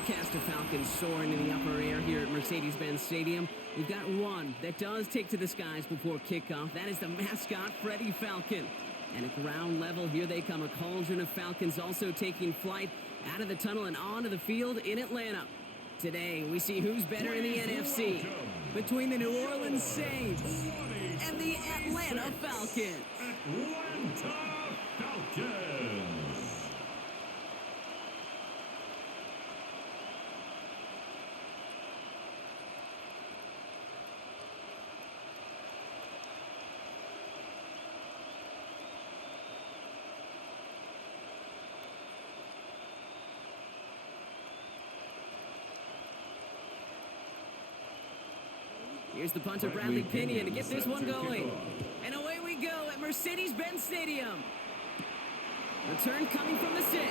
we'll cast a Falcon soaring in the upper air here at Mercedes-Benz Stadium. We've got one that does take to the skies before kickoff. That is the mascot, Freddie Falcon. And at ground level, here they come. A cauldron of Falcons also taking flight out of the tunnel and onto the field in Atlanta. Today, we see who's better in the NFC between the New Orleans Saints and the Atlanta Falcons. Atlanta Falcons. Here's the punter, Bradley Pinion, to get this one going. And away we go at Mercedes-Benz Stadium. Return coming from the 6.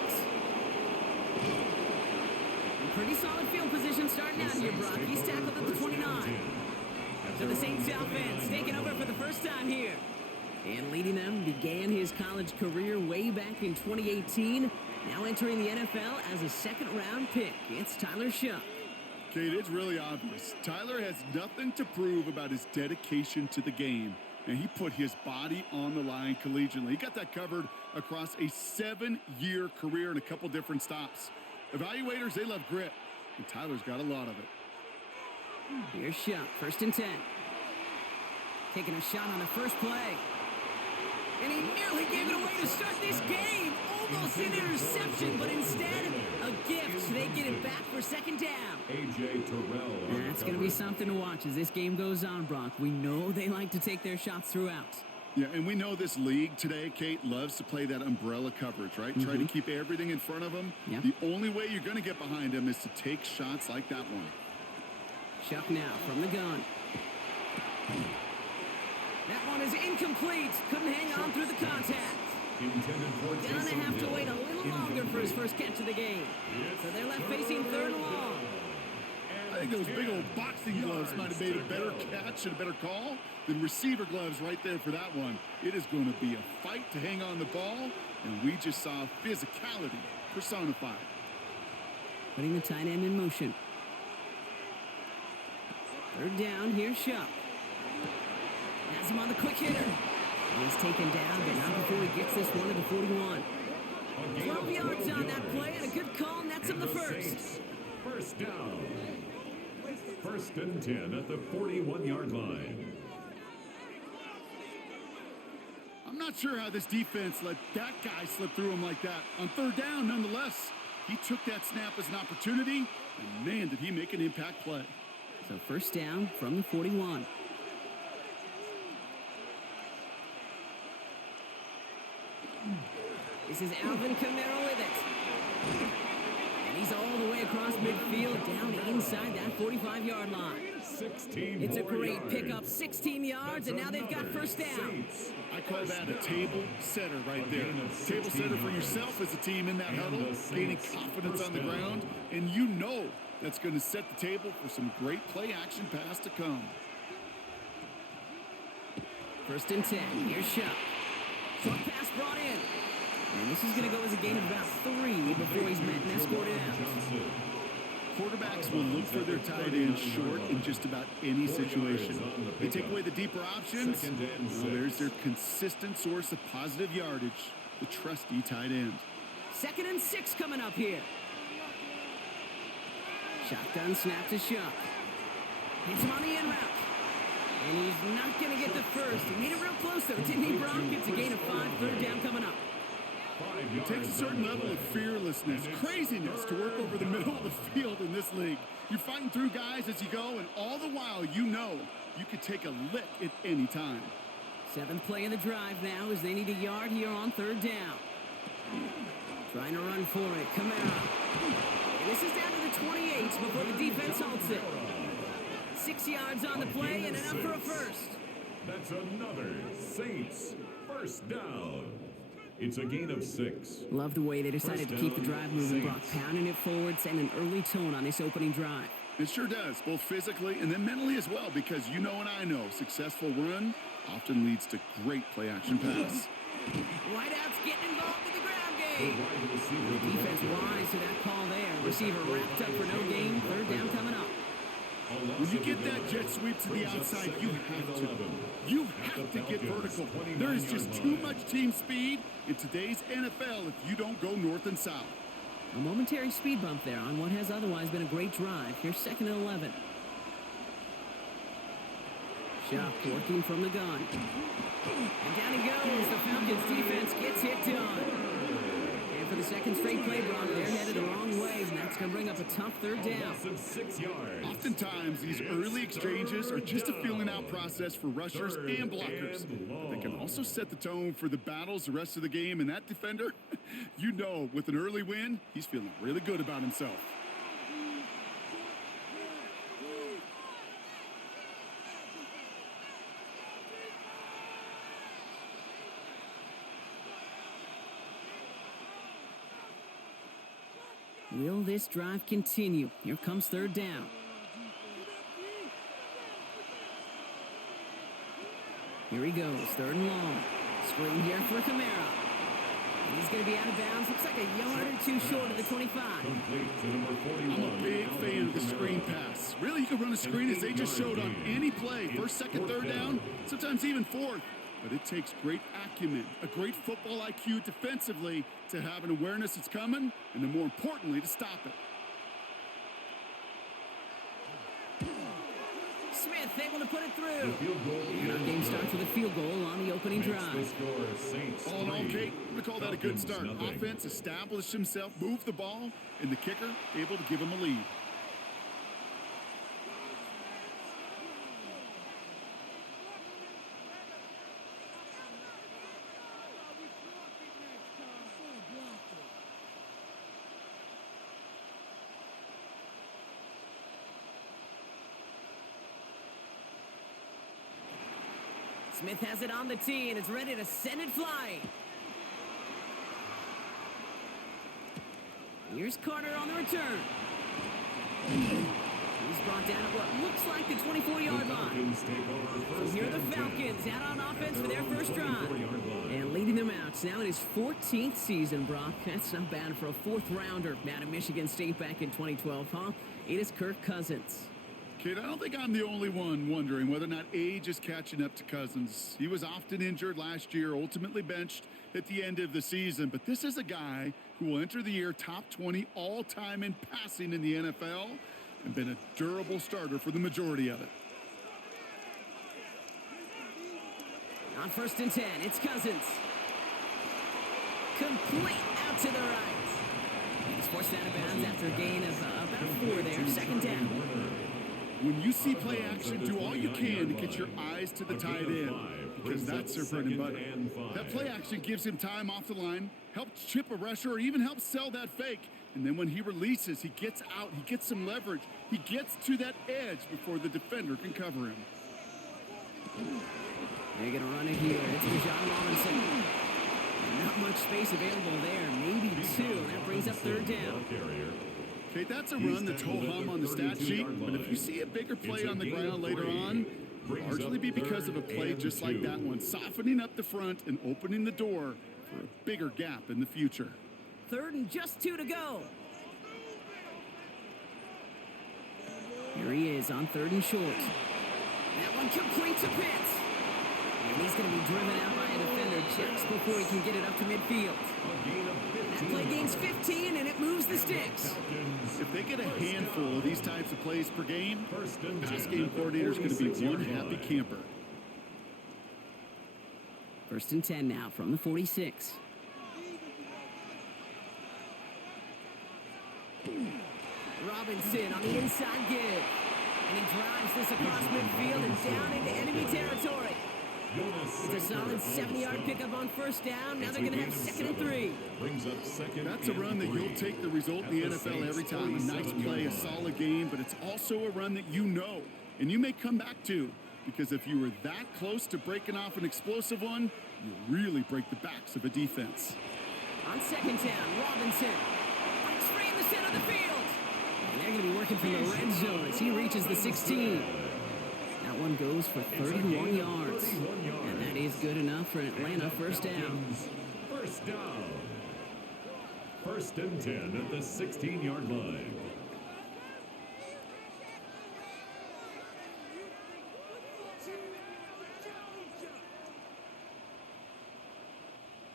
Pretty solid field position starting out here, Brock. He's tackled at the 29. So the Saints offense taking over for the first time here. And leading them began his college career way back in 2018. Now entering the NFL as a second-round pick. It's Tyler Shuck. Kate, it's really obvious. Tyler has nothing to prove about his dedication to the game, and he put his body on the line collegiately. He got that covered across a 7-year career in a couple different stops. Evaluators, they love grit, and Tyler's got a lot of it. Here's Shuck, 1st and 10. Taking a shot on the first play. And he nearly gave it away to start this game. Almost an interception, but instead, a gift. They get it back for second down. A.J. Terrell. That's going to be something to watch as this game goes on, Brock. We know they like to take their shots throughout. Yeah, and we know this league today, Kate, loves to play that umbrella coverage, right? Try to keep everything in front of them. Yep. The only way you're going to get behind them is to take shots like that one. Shuck now from the gun. That one is incomplete. Couldn't hang on through the contact. Gonna have to wait a little longer for his first catch of the game. So they're left facing 3rd and long. I think those big old boxing gloves might have made a better catch and a better call than receiver gloves right there for that one. It is going to be a fight to hang on the ball, and we just saw physicality personified. Putting the tight end in motion. 3rd down, here's Shuck. Has him on the quick hitter. He's taken down, but not before he gets this one to the 41. 12 yards on that play, and a good call nets him the first. First down. 1st and 10 at the 41-yard line. I'm not sure how this defense let that guy slip through him like that. On 3rd down, nonetheless, he took that snap as an opportunity, and man, did he make an impact play. So 1st down from the 41. This is Alvin Kamara with it. And he's all the way across midfield, down inside that 45-yard line. It's a great pickup, 16 yards, and now they've got 1st down. I call that a table setter right there. Table setter for yourself as a team in that huddle, gaining confidence on the ground, and you know that's going to set the table for some great play-action pass to come. 1st and 10, here's Shuck. Short pass brought in. And this is going to go as a gain of about 3 before he's met and escorted out. Quarterbacks will look for their tight end short in just about any situation. They take away the deeper options. Well, there's their consistent source of positive yardage, the trusty tight end. 2nd and 6 coming up here. Shotgun snap to Shuck. Hits him on the in route. And he's not going to get the first. He made it real close, though, didn't he, Brock? It's a gain of 5, 3rd down coming up. It takes a certain level of fearlessness, craziness to work over the middle of the field in this league. You're fighting through guys as you go, and all the while you know you could take a lick at any time. 7th play of the drive now as they need a yard here on 3rd down. Trying to run for it, Kamara. And this is down to the 28 before the defense halts it. 6 yards on the play and enough for a first. That's another Saints 1st down. It's a gain of 6. Love the way they decided to keep the drive moving, Brock. Pounding it forward, setting an early tone on this opening drive. It sure does, both physically and then mentally as well, because you know and I know, successful run often leads to great play-action pass. Wideouts getting involved in the ground game. play. The defense wise to that call there. Receiver wrapped up for no gain. Third down coming up. When you get that jet sweep to the outside, you have to. You have to get vertical. There is just too much team speed in today's NFL if you don't go north and south. A momentary speed bump there on what has otherwise been a great drive. Here's 2nd and 11. Shuck working from the gun. And down he goes. The Falcons defense gets it done. And for the second straight play, Brock, they're headed the wrong way, and that's going to bring up a tough third down. Oftentimes, these early exchanges are just a feeling-out process for rushers and blockers. But they can also set the tone for the battles the rest of the game, and that defender, you know, with an early win, he's feeling really good about himself. Will this drive continue? Here comes third down. Here he goes, 3rd and long. Screen here for Kamara. And he's going to be out of bounds. Looks like a yard or two short of the 25. I'm a big fan of the screen pass. Really, you can run a screen as they just showed on any play. 1st, 2nd, 3rd down, sometimes even 4th. But it takes great acumen, a great football IQ defensively to have an awareness it's coming, and then more importantly, to stop it. Smith able to put it through. And our game starts with a field goal on the opening drive. All in all, Kate, we call that a good start. Offense established himself, moved the ball, and the kicker able to give him a lead. Smith has it on the tee, and it's ready to send it flying. Here's Carter on the return. He's brought down at what looks like the 24-yard line. So here are the Falcons out on offense for their first drive. And leading them out now in his 14th season, Brock. That's not bad for a 4th-rounder out of Michigan State back in 2012, huh? It is Kirk Cousins. Kid, I don't think I'm the only one wondering whether or not age is catching up to Cousins. He was often injured last year, ultimately benched at the end of the season. But this is a guy who will enter the year top 20 all-time in passing in the NFL and been a durable starter for the majority of it. On 1st and 10, it's Cousins. Complete out to the right. He's forced out of bounds after a gain of about 4 there. 2nd down. When you see play action, do all you can to get your eyes to the tight end, because that's their bread and butter. That play action gives him time off the line, helps chip a rusher, or even helps sell that fake. And then when he releases, he gets out, he gets some leverage. He gets to that edge before the defender can cover him. They're going to run it here. It's Bijan Robinson. And not much space available there, maybe 2. And that brings up 3rd down. Okay, that's a run that's ho-hum on the stat sheet, but if you see a bigger play on the ground later on, it'll largely be because of a play just like that one, softening up the front and opening the door for a bigger gap in the future. 3rd and just 2 to go. Here he is on 3rd and short. That one complete to Pitts. And he's going to be driven out by a defender just before he can get it up to midfield. That play gains 15, and it moves the sticks. If they get a handful of these types of plays per game, pass game coordinator is going to be one happy camper. 1st and 10 now from the 46. Robinson on the inside give. And he drives this across midfield and down into enemy territory. It's a solid 70-yard pickup on 1st down. Now they're going to have 2nd and 3. That's a run that you'll take the result in the NFL every time. A nice play, a solid game, but it's also a run that you know and you may come back to, because if you were that close to breaking off an explosive one, you really break the backs of a defense. On 2nd down, Robinson breaks free in the center of the field. And they're going to be working from the red zone as he reaches the 16. That one goes for 31 yards. And that is good enough for an Atlanta 1st down. First and 10 at the 16-yard line.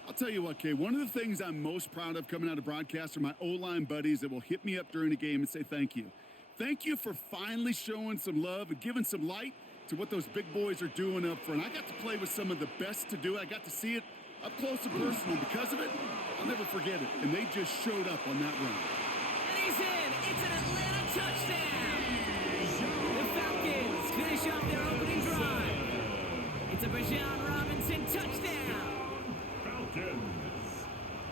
I'll tell you what, Kay, one of the things I'm most proud of coming out of broadcast are my O-line buddies that will hit me up during the game and say thank you. Thank you for finally showing some love and giving some light to what those big boys are doing up front. I got to play with some of the best to do it. I got to see it up close and personal. Because of it, I'll never forget it. And they just showed up on that run. And he's in. It's an Atlanta touchdown. The Falcons finish off their opening drive. It's a Bijan Robinson touchdown. Falcons.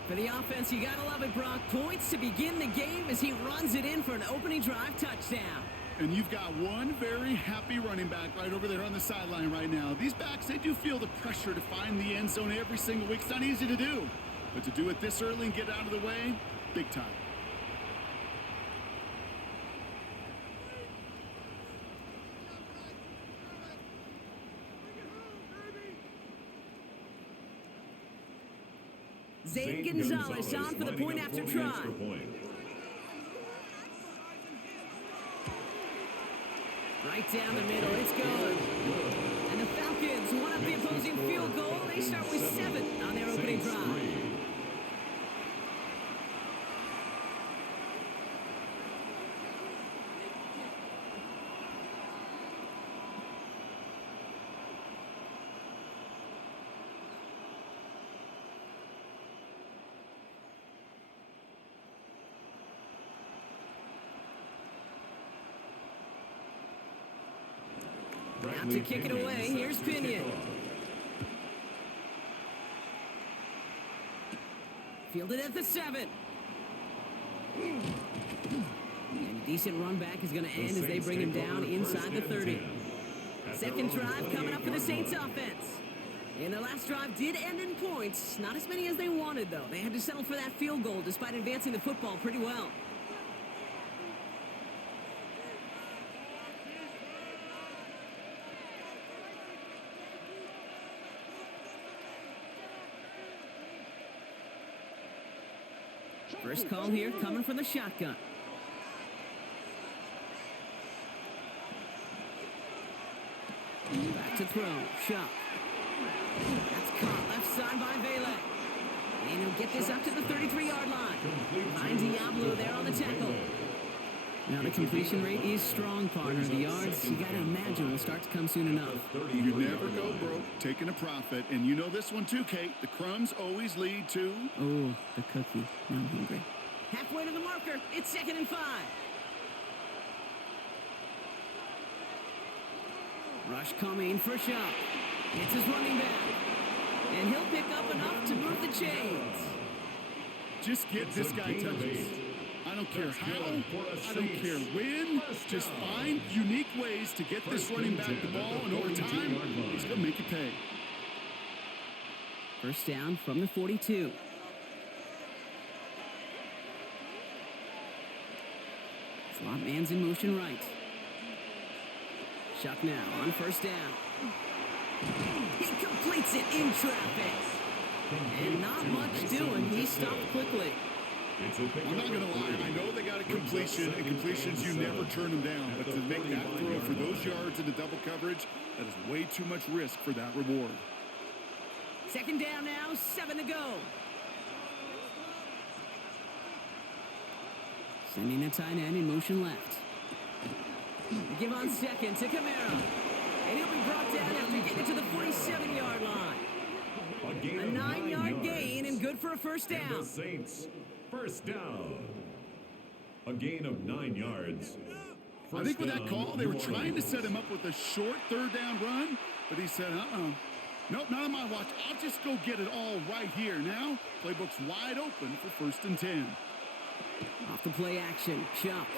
For the offense, you gotta love it, Brock. Points to begin the game as he runs it in for an opening drive touchdown. And you've got one very happy running back right over there on the sideline right now. These backs, they do feel the pressure to find the end zone every single week. It's not easy to do. But to do it this early and get out of the way, big time. Zane Gonzalez on for the point after try. Right down the middle, it's good. And the Falcons won up the opposing field goal. They start with 7 on their opening drive. Out to kick it away, here's Pinion. Fielded at the 7. And a decent run back is going to end as they bring him down inside the 30. Second drive coming up for the Saints offense. And their last drive did end in points. Not as many as they wanted, though. They had to settle for that field goal despite advancing the football pretty well. First call here coming from the shotgun. Back to throw. Shuck. That's caught left side by Vele. And he'll get this up to the 33-yard line. Find Diablo there on the tackle. Now the completion rate is strong, partner. The yards, you gotta imagine, will start to come soon enough. You never go broke taking a profit. And you know this one too, Kate. The crumbs always lead to... Oh, the cookie. Now I'm hungry. Halfway to the marker. It's 2nd and 5. Rush coming for Shuck. It's his running back. And he'll pick up enough to move the chains. Just get this guy touches. I don't care how, I don't care when, just find unique ways to get this running back the ball, and over time, he's going to make you pay. First down from the 42. Slot man's in motion right. Shuck now on first down. He completes it in traffic. And not much doing. He stopped quickly. I'm not going to lie. I know they got a completion, and completions, you never turn them down. But to make that throw for those yards into double coverage, that is way too much risk for that reward. Second down now, 7 to go. Sending a tight end in motion left. Give on second to Kamara. And he'll be brought down after getting to the 47-yard line. A 9-yard gain and good for a first down. The Saints, first down. A gain of 9 yards. I think with that call, they were trying to set him up with a short third down run, but he said, nope, not on my watch. I'll just go get it all right here. Now, playbook's wide open for 1st and 10. Off the play action, Shuck.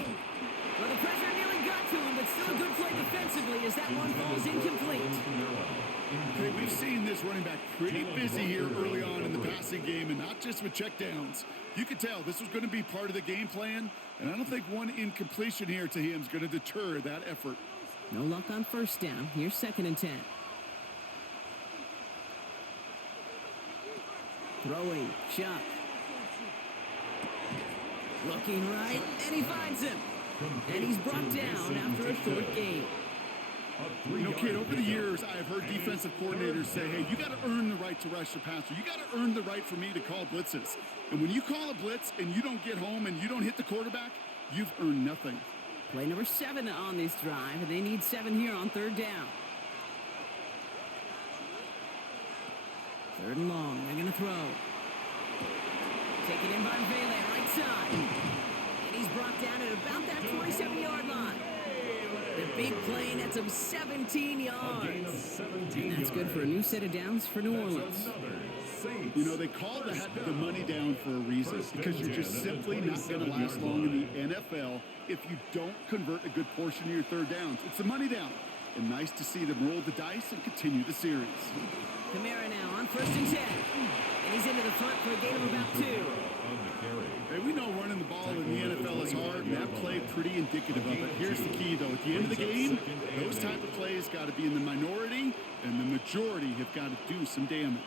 Well, the pressure nearly got to him, but still a good play defensively as that one falls incomplete. Okay, we've seen this running back pretty busy here early on in the passing game, and not just with checkdowns. You could tell this was going to be part of the game plan, and I don't think one incompletion here to him is going to deter that effort. No luck on first down. Here's 2nd and 10. Throwing, Shuck. Looking right, and he finds him. And he's brought down after a short gain. You know, Kid, over the years, I have heard defensive coordinators say, hey, you got to earn the right to rush the passer. You got to earn the right for me to call blitzes. And when you call a blitz and you don't get home and you don't hit the quarterback, you've earned nothing. Play number 7 on this drive, and they need 7 here on 3rd down. 3rd and long, they're going to throw. Taken in by Vele, right side. And he's brought down at about that 27-yard line. The big play nets him 17 yards. And that's good for a new set of downs for New Orleans. You know, they call that the money down for a reason, because you're just simply not going to last long in the NFL if you don't convert a good portion of your 3rd downs. It's the money down. And nice to see them roll the dice and continue the series. Kamara now on 1st and 10. And he's into the front for a gain of about 2. Hey, we know running the ball in the NFL is hard, and that play pretty indicative of it. Here's the key, though. At the end of the game, those type of plays got to be in the minority, and the majority have got to do some damage.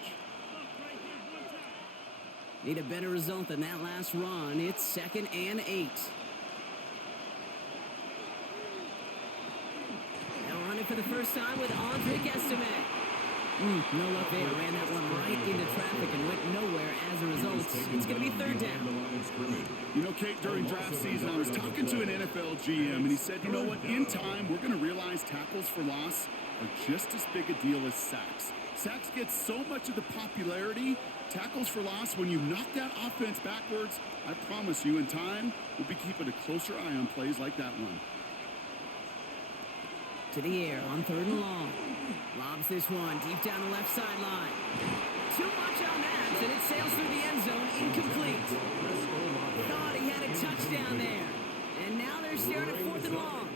Need a better result than that last run. It's 2nd and 8. Now running for the first time with Andre Estime. No luck there. Ran that one right into traffic and went nowhere as a result. It's going to be 3rd down. You know, Kate, during draft season, I was talking to an NFL GM, and he said, you know what, in time, we're going to realize tackles for loss are just as big a deal as sacks. Sacks get so much of the popularity. Tackles for loss, when you knock that offense backwards, I promise you, in time, we'll be keeping a closer eye on plays like that one. To the air on 3rd and long. Lobs this one deep down the left sideline. Too much on that, and it sails through the end zone, incomplete. Thought he had a touchdown there. And now they're staring at 4th and long.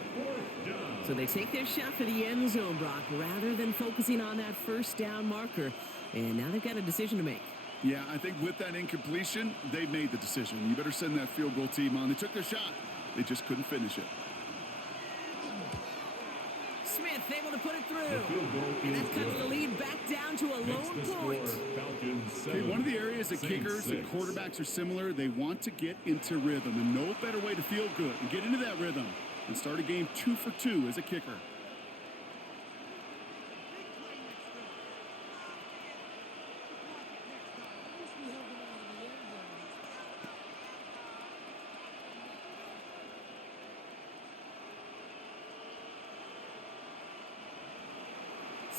So they take their shot for the end zone, Brock, rather than focusing on that 1st down marker. And now they've got a decision to make. Yeah, I think with that incompletion, they've made the decision. You better send that field goal team on. They took their shot. They just couldn't finish it. Smith able to put it through. And that cuts the lead back down to a lone point. Okay, one of the areas that kickers and quarterbacks are similar, they want to get into rhythm. And no better way to feel good and get into that rhythm and start a game 2 for 2 as a kicker.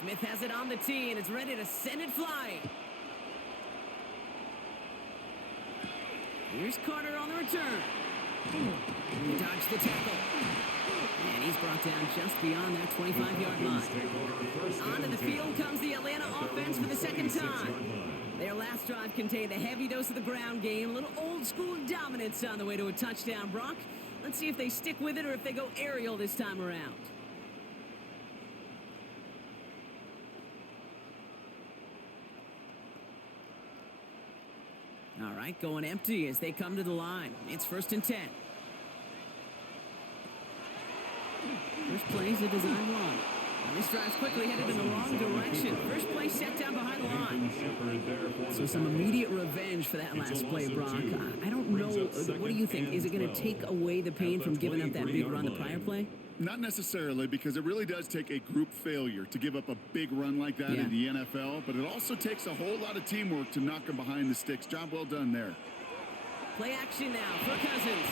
Smith has it on the tee, and it's ready to send it flying. Here's Carter on the return. He dodged the tackle. And he's brought down just beyond that 25-yard line. Onto the field comes the Atlanta offense for the 2nd time. Their last drive contained a heavy dose of the ground game, a little old-school dominance on the way to a touchdown, Brock. Let's see if they stick with it or if they go aerial this time around. All right, going empty as they come to the line. It's 1st and 10. First play is a design run. And this drive's quickly headed in the wrong direction. First play set down behind the line. So some immediate revenge for that last play, Brock. I don't know. What do you think? Is it going to take away the pain from giving up that big run the prior play? Not necessarily, because it really does take a group failure to give up a big run like that in the NFL, but it also takes a whole lot of teamwork to knock them behind the sticks. Job well done there. Play action now for Cousins.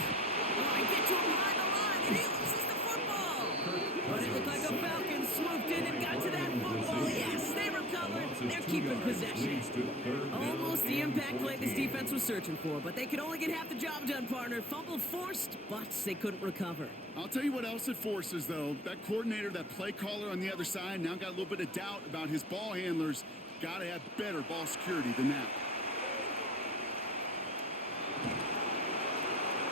Oh, I get to him behind the line, and he loses the football. But it looked like the Falcons swooped in and got to that football. Yes, they recovered. They're keeping possession. Almost the impact play this defense was searching for, but they could only get half the job done, partner. Fumble forced, but they couldn't recover. I'll tell you what else it forces, though. That coordinator, that play caller on the other side, now got a little bit of doubt about his ball handlers. Got to have better ball security than that.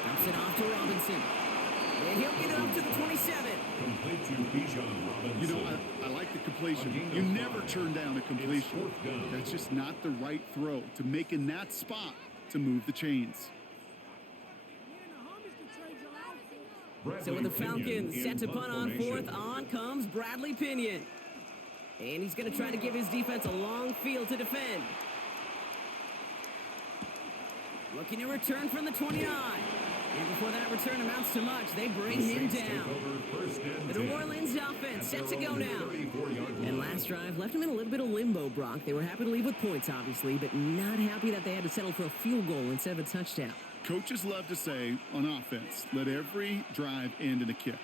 Dumps it off to Robinson. And he'll get it up to the 27. You know, I like the completion. You never turn down a completion. That's just not the right throw to make in that spot to move the chains. So with the Falcons set to punt on 4th, on comes Bradley Pinion. And he's going to try to give his defense a long field to defend. Looking to return from the 29. And before that return amounts to much, they bring him down. The New Orleans offense set to go now. And last drive left them in a little bit of limbo, Brock. They were happy to leave with points, obviously, but not happy that they had to settle for a field goal instead of a touchdown. Coaches love to say, on offense, let every drive end in a kick.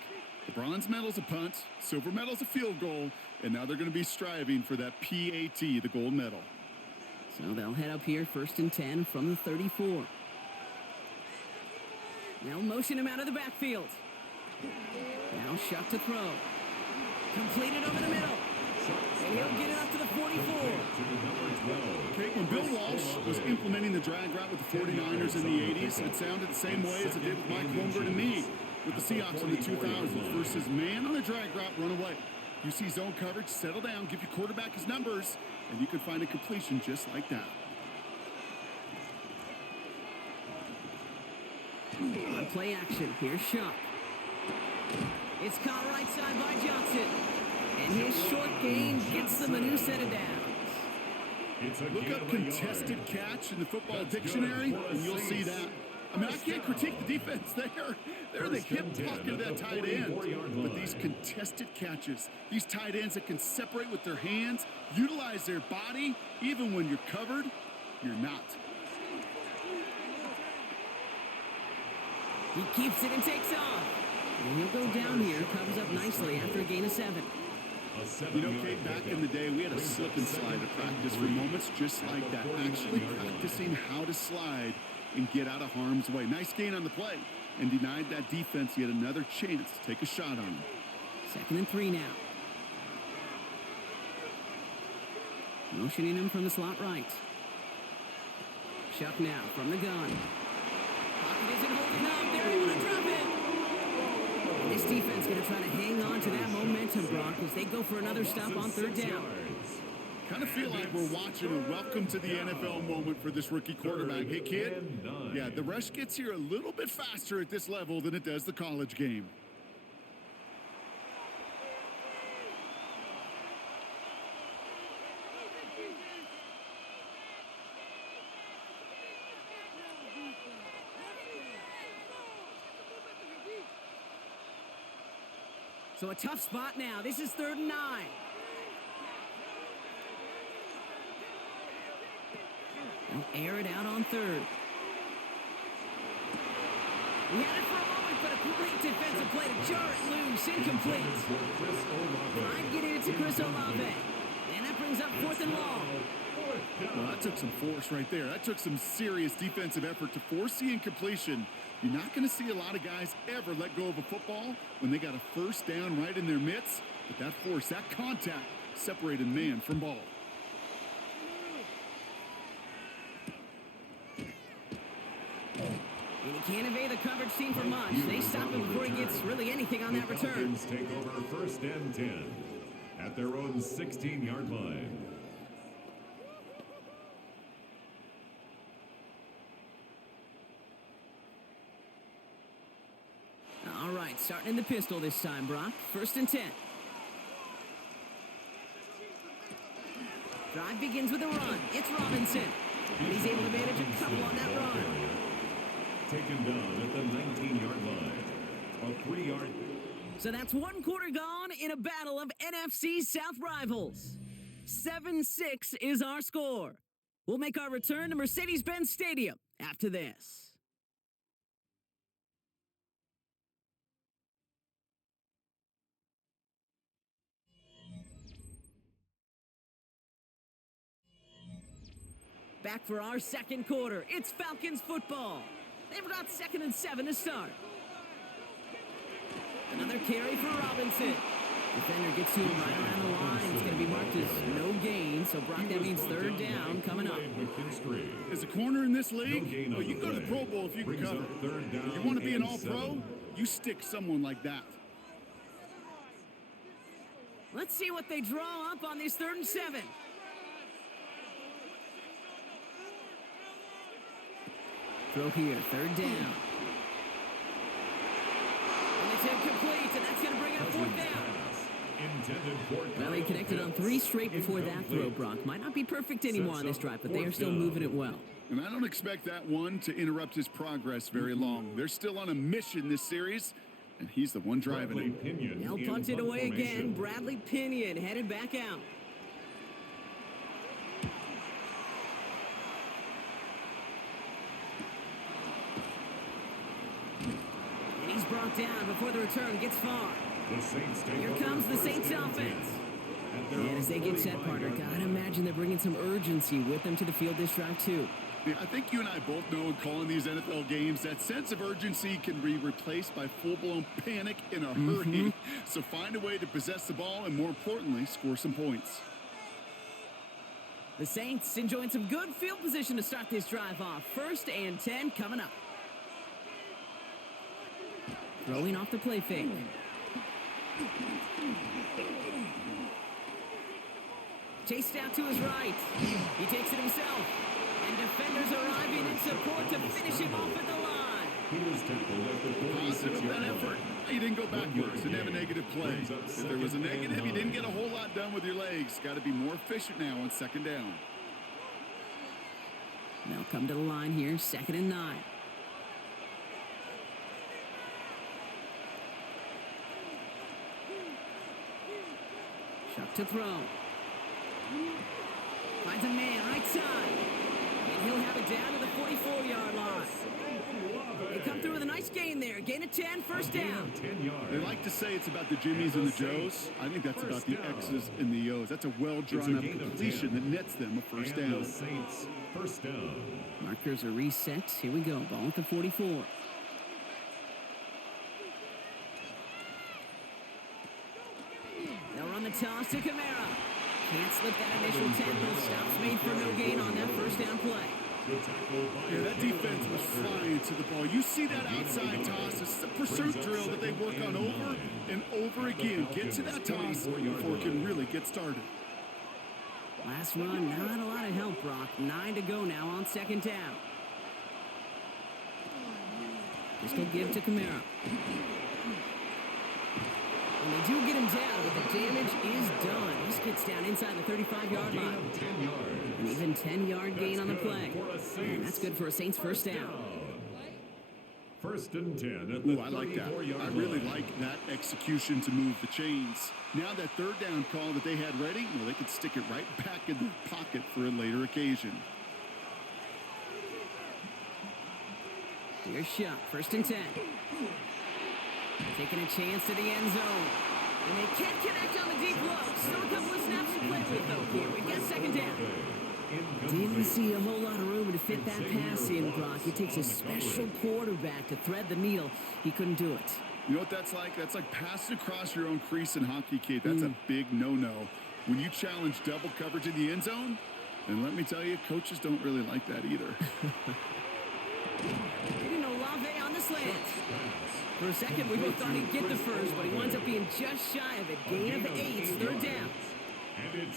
The bronze medal's a punt, silver medal's a field goal, and now they're going to be striving for that PAT, the gold medal. So they'll head up here, 1st and 10 from the 34. They'll motion him out of the backfield. Now Shuck to throw. Completed over the middle. And he'll get it up to the 44. Okay, when Bill Walsh was implementing the drag route with the 49ers in the 80s, it sounded the same way as it did with Mike Holmgren and me with the Seahawks in the 2000s versus man on the drag route, run away. You see zone coverage, settle down, give your quarterback his numbers, and you can find a completion just like that. On play action, here's Shuck. It's caught right side by Johnson. And his short gain gets them a new set of downs. Look up contested catch in the football dictionary, and you'll see that. I mean, I can't critique the defense there. They're the hip pocket of that tight end. But these contested catches, these tight ends that can separate with their hands, utilize their body, even when you're covered, you're not. He keeps it and takes off. And he'll go down here, covers up nicely after a gain of 7. You know, Kate, back in the day, we had a slip and slide at practice for moments just like that. Actually practicing how to slide and get out of harm's way. Nice gain on the play and denied that defense yet another chance to take a shot on him. 2nd and 3 now. Motioning him from the slot right. Shuck now from the gun. Pocket isn't holding up. They're able to drop it. And this defense going to try to hang on to that momentum, Brock, as they go for another stop on 3rd down. Kind of feel like we're watching a welcome to the NFL moment for this rookie quarterback. Hey, kid, yeah, the rush gets here a little bit faster at this level than it does the college game. So a tough spot now. This is 3rd and 9. They'll air it out on 3rd. He had it for a moment, but a great defensive play to jar it loose. Incomplete. Tried getting it to Chris Olave. And that brings up 4th and long. Well, that took some force right there. That took some serious defensive effort to force the incompletion. You're not going to see a lot of guys ever let go of a football when they got a 1st down right in their midst. But that force, that contact, separated man from ball. And he can't evade the coverage team for much. They stop him before he gets really anything on that return. Falcons take over 1st and 10 at their own 16-yard line. All right, starting in the pistol this time, Brock. 1st and 10. Drive begins with a run. It's Robinson. And he's able to manage a couple on that run. Taken down at the 19-yard line. A 3-yard. So that's 1 quarter gone in a battle of NFC South rivals. 7-6 is our score. We'll make our return to Mercedes-Benz Stadium after this. Back for our 2nd quarter. It's Falcons football. They've got 2nd and 7 to start. Another carry for Robinson. Defender gets to him right around the line. It's going to be marked as no gain. So, Brock, that means 3rd down coming up. As a corner in this league, well, you can go to the Pro Bowl if you can cover. You want to be an all-pro? You stick someone like that. Let's see what they draw up on this 3rd and 7. Throw here, 3rd down. And it's incomplete, and that's going to bring it up 4th down. intended for Well, he connected on 3 straight before that throw, Brock. Might not be perfect anymore on this drive, but they are still moving it well. And I don't expect that one to interrupt his progress very long. They're still on a mission this series, and he's the one driving it. They'll punt it away again. Bradley Pinion headed back out. And he's brought down before the return gets far. Here comes the Saints offense. And as they get set, partner, gotta imagine they're bringing some urgency with them to the field this drive, too. Yeah, I think you and I both know in calling these NFL games that sense of urgency can be replaced by full-blown panic in a hurry. So find a way to possess the ball and, more importantly, score some points. The Saints enjoying some good field position to start this drive off. 1st and 10 coming up. Throwing off the play fake. Chased out to his right. He takes it himself. And defenders arriving in support to finish him off at the line. He was tackled at the 46-yard line. Effort. He didn't go backwards. Didn't have a negative play. If there was a negative, you didn't get a whole lot done with your legs. Got to be more efficient now on 2nd down. They'll come to the line here, 2nd and 9. Shuck to throw. Finds a man right side. And he'll have it down to the 44-yard line. They come through with a nice gain there. Gain of 10, 1st down. They like to say it's about the Jimmies and the Joes. I think that's about the X's and the O's. That's a well-drawn-up completion that nets them a 1st down. The Saints, 1st down. Markers are reset. Here we go. Ball at the 44. They'll run the toss to Kamara. Can't slip that initial tackle. Stops made for no gain on that 1st down play. Yeah, that defense was flying to the ball. You see that outside toss. It's a pursuit drill that they work on over and over again. Get to that toss before it can really get started. Last run, not a lot of help, Brock. 9 to go now on 2nd down. Just will give to Kamara. And they do get him down, but the damage is done. This gets down inside the 35-yard line. An even 10-yard gain on the play. And that's good for a Saints 1st down. 1st and 10 at the Ooh, I like that. I really like that execution to move the chains. Now that 3rd down call that they had ready, well, they could stick it right back in the pocket for a later occasion. Here's Shuck, 1st and 10. Taking a chance to the end zone. And they can't connect on the deep low. Still a couple of snaps to play with, though, here. We got 2nd down. Didn't see a whole lot of room to fit that pass in, Brock. It takes a special quarterback to thread the needle. He couldn't do it. You know what that's like? That's like passing across your own crease in hockey, kid. That's a big no-no. When you challenge double coverage in the end zone, and let me tell you, coaches don't really like that either. They didn't know Lave on the slant. For a second, we both thought he'd get the first, but he winds up being just shy of it. Gain of 8, 3rd down.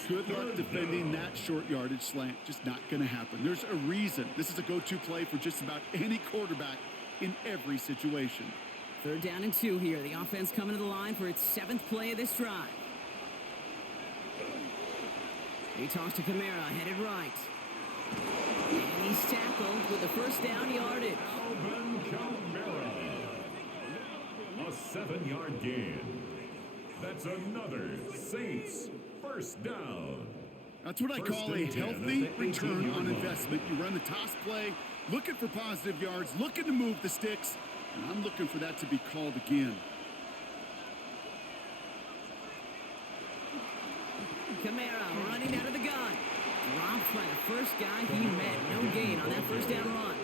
Good luck defending that short yardage slant. Just not going to happen. There's a reason. This is a go-to play for just about any quarterback in every situation. 3rd down and 2 here. The offense coming to the line for its 7th play of this drive. He tossed to Kamara, headed right. And he's tackled with the 1st down yardage. Alvin Kamara. A 7-yard gain. That's another Saints 1st down. That's what I call a healthy return on investment. You run the toss play, looking for positive yards, looking to move the sticks, and I'm looking for that to be called again. Kamara running out of the gun. Dropped by the first guy he met. No gain on that 1st down run.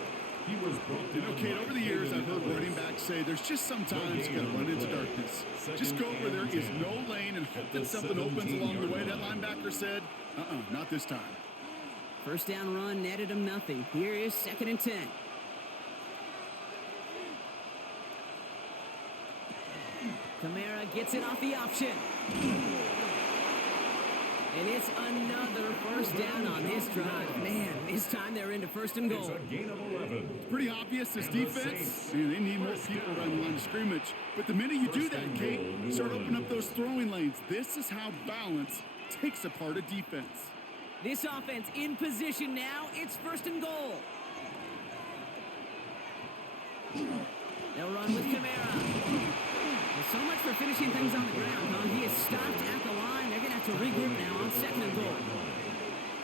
He was brought down. Kate, over the years, I've heard running backs say there's just sometimes you got to run into darkness. Just go where there is no lane and hope that something opens along the way. That linebacker said, not this time. 1st down run netted him nothing. Here is 2nd and 10. Kamara gets it off the option. And it's another first down on this drive. Man, this time they're into first and It's goal. a gain of 11. It's pretty obvious this And the defense, Saints they need more people around the line of scrimmage. But the minute you do First and that, goal, Kate, New start opening up Orleans. those throwing lanes. This is how balance takes apart a defense. This offense in position now. It's first and goal. They'll run with Kamara. Well, so much for finishing things on the ground, huh? He is stopped at the line. They're going to have to regroup now on second and goal.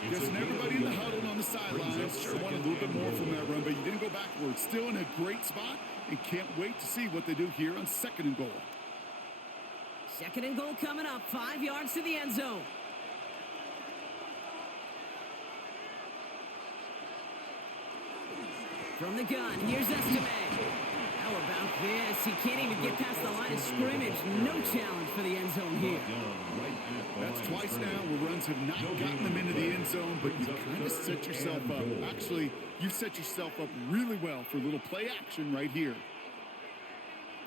Guessing everybody in the huddle on the sidelines sure want a little bit more from that run, but you didn't go backwards. Still in a great spot and can't wait to see what they do here on second and goal. Second and goal coming up. 5 yards to the end zone. From the gun, here's Estime. How about this? He can't even get past the line of scrimmage. No challenge for the end zone here. That's twice now where runs have not gotten them into the end zone, but you kind of set yourself up. Actually, you set yourself up really well for a little play action right here.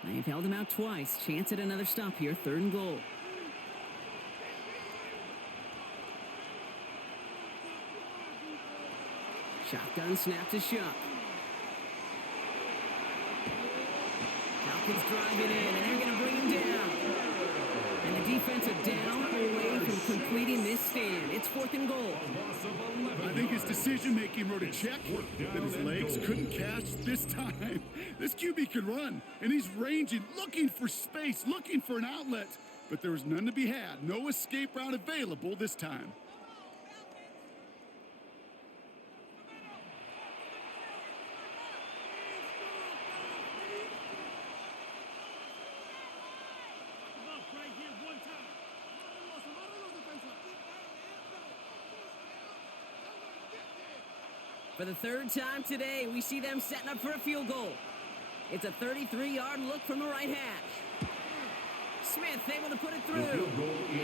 They've held him out twice. Chance at another stop here. Third and goal. Shotgun snap to Shuck. Falcons driving in, and they're going to bring him down. And the defense are down away from completing this stand. It's fourth and goal. I think his decision-making wrote a check that his legs couldn't catch this time. This QB can run, and he's ranging, looking for space, looking for an outlet. But there was none to be had. No escape route available this time. For the third time today, we see them setting up for a field goal. It's a 33-yard look from the right hash. Smith able to put it through,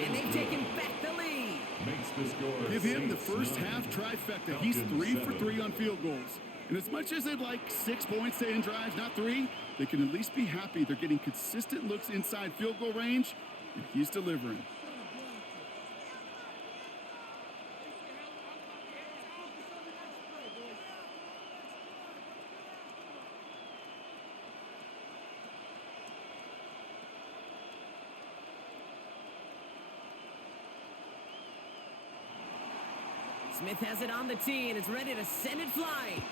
and they've taken back the lead. Makes the score. Give him the Saints first 9, half trifecta. He's Falcons 3 for 7. 3 on field goals. And as much as they'd like 6 points to end drives, not 3, they can at least be happy they're getting consistent looks inside field goal range, and he's delivering. Smith has it on the tee, and it's ready to send it flying.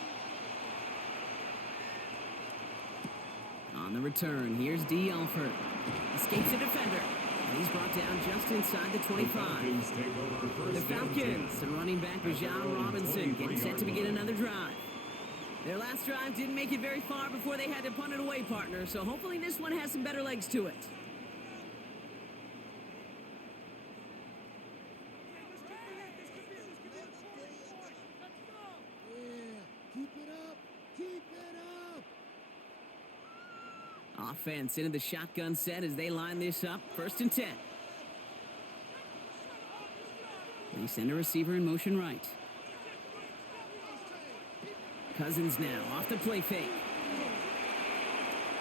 On the return, here's D. Alford. Escapes a defender, and he's brought down just inside the 25. Falcons take over first The and Falcons, 10. and running back Rajon Robinson getting set to begin another drive. Their last drive didn't make it very far before they had to punt it away, partner, so hopefully this one has some better legs to it. Offense into the shotgun set as they line this up. First and 10. They send a receiver in motion right. Cousins now off the play fake.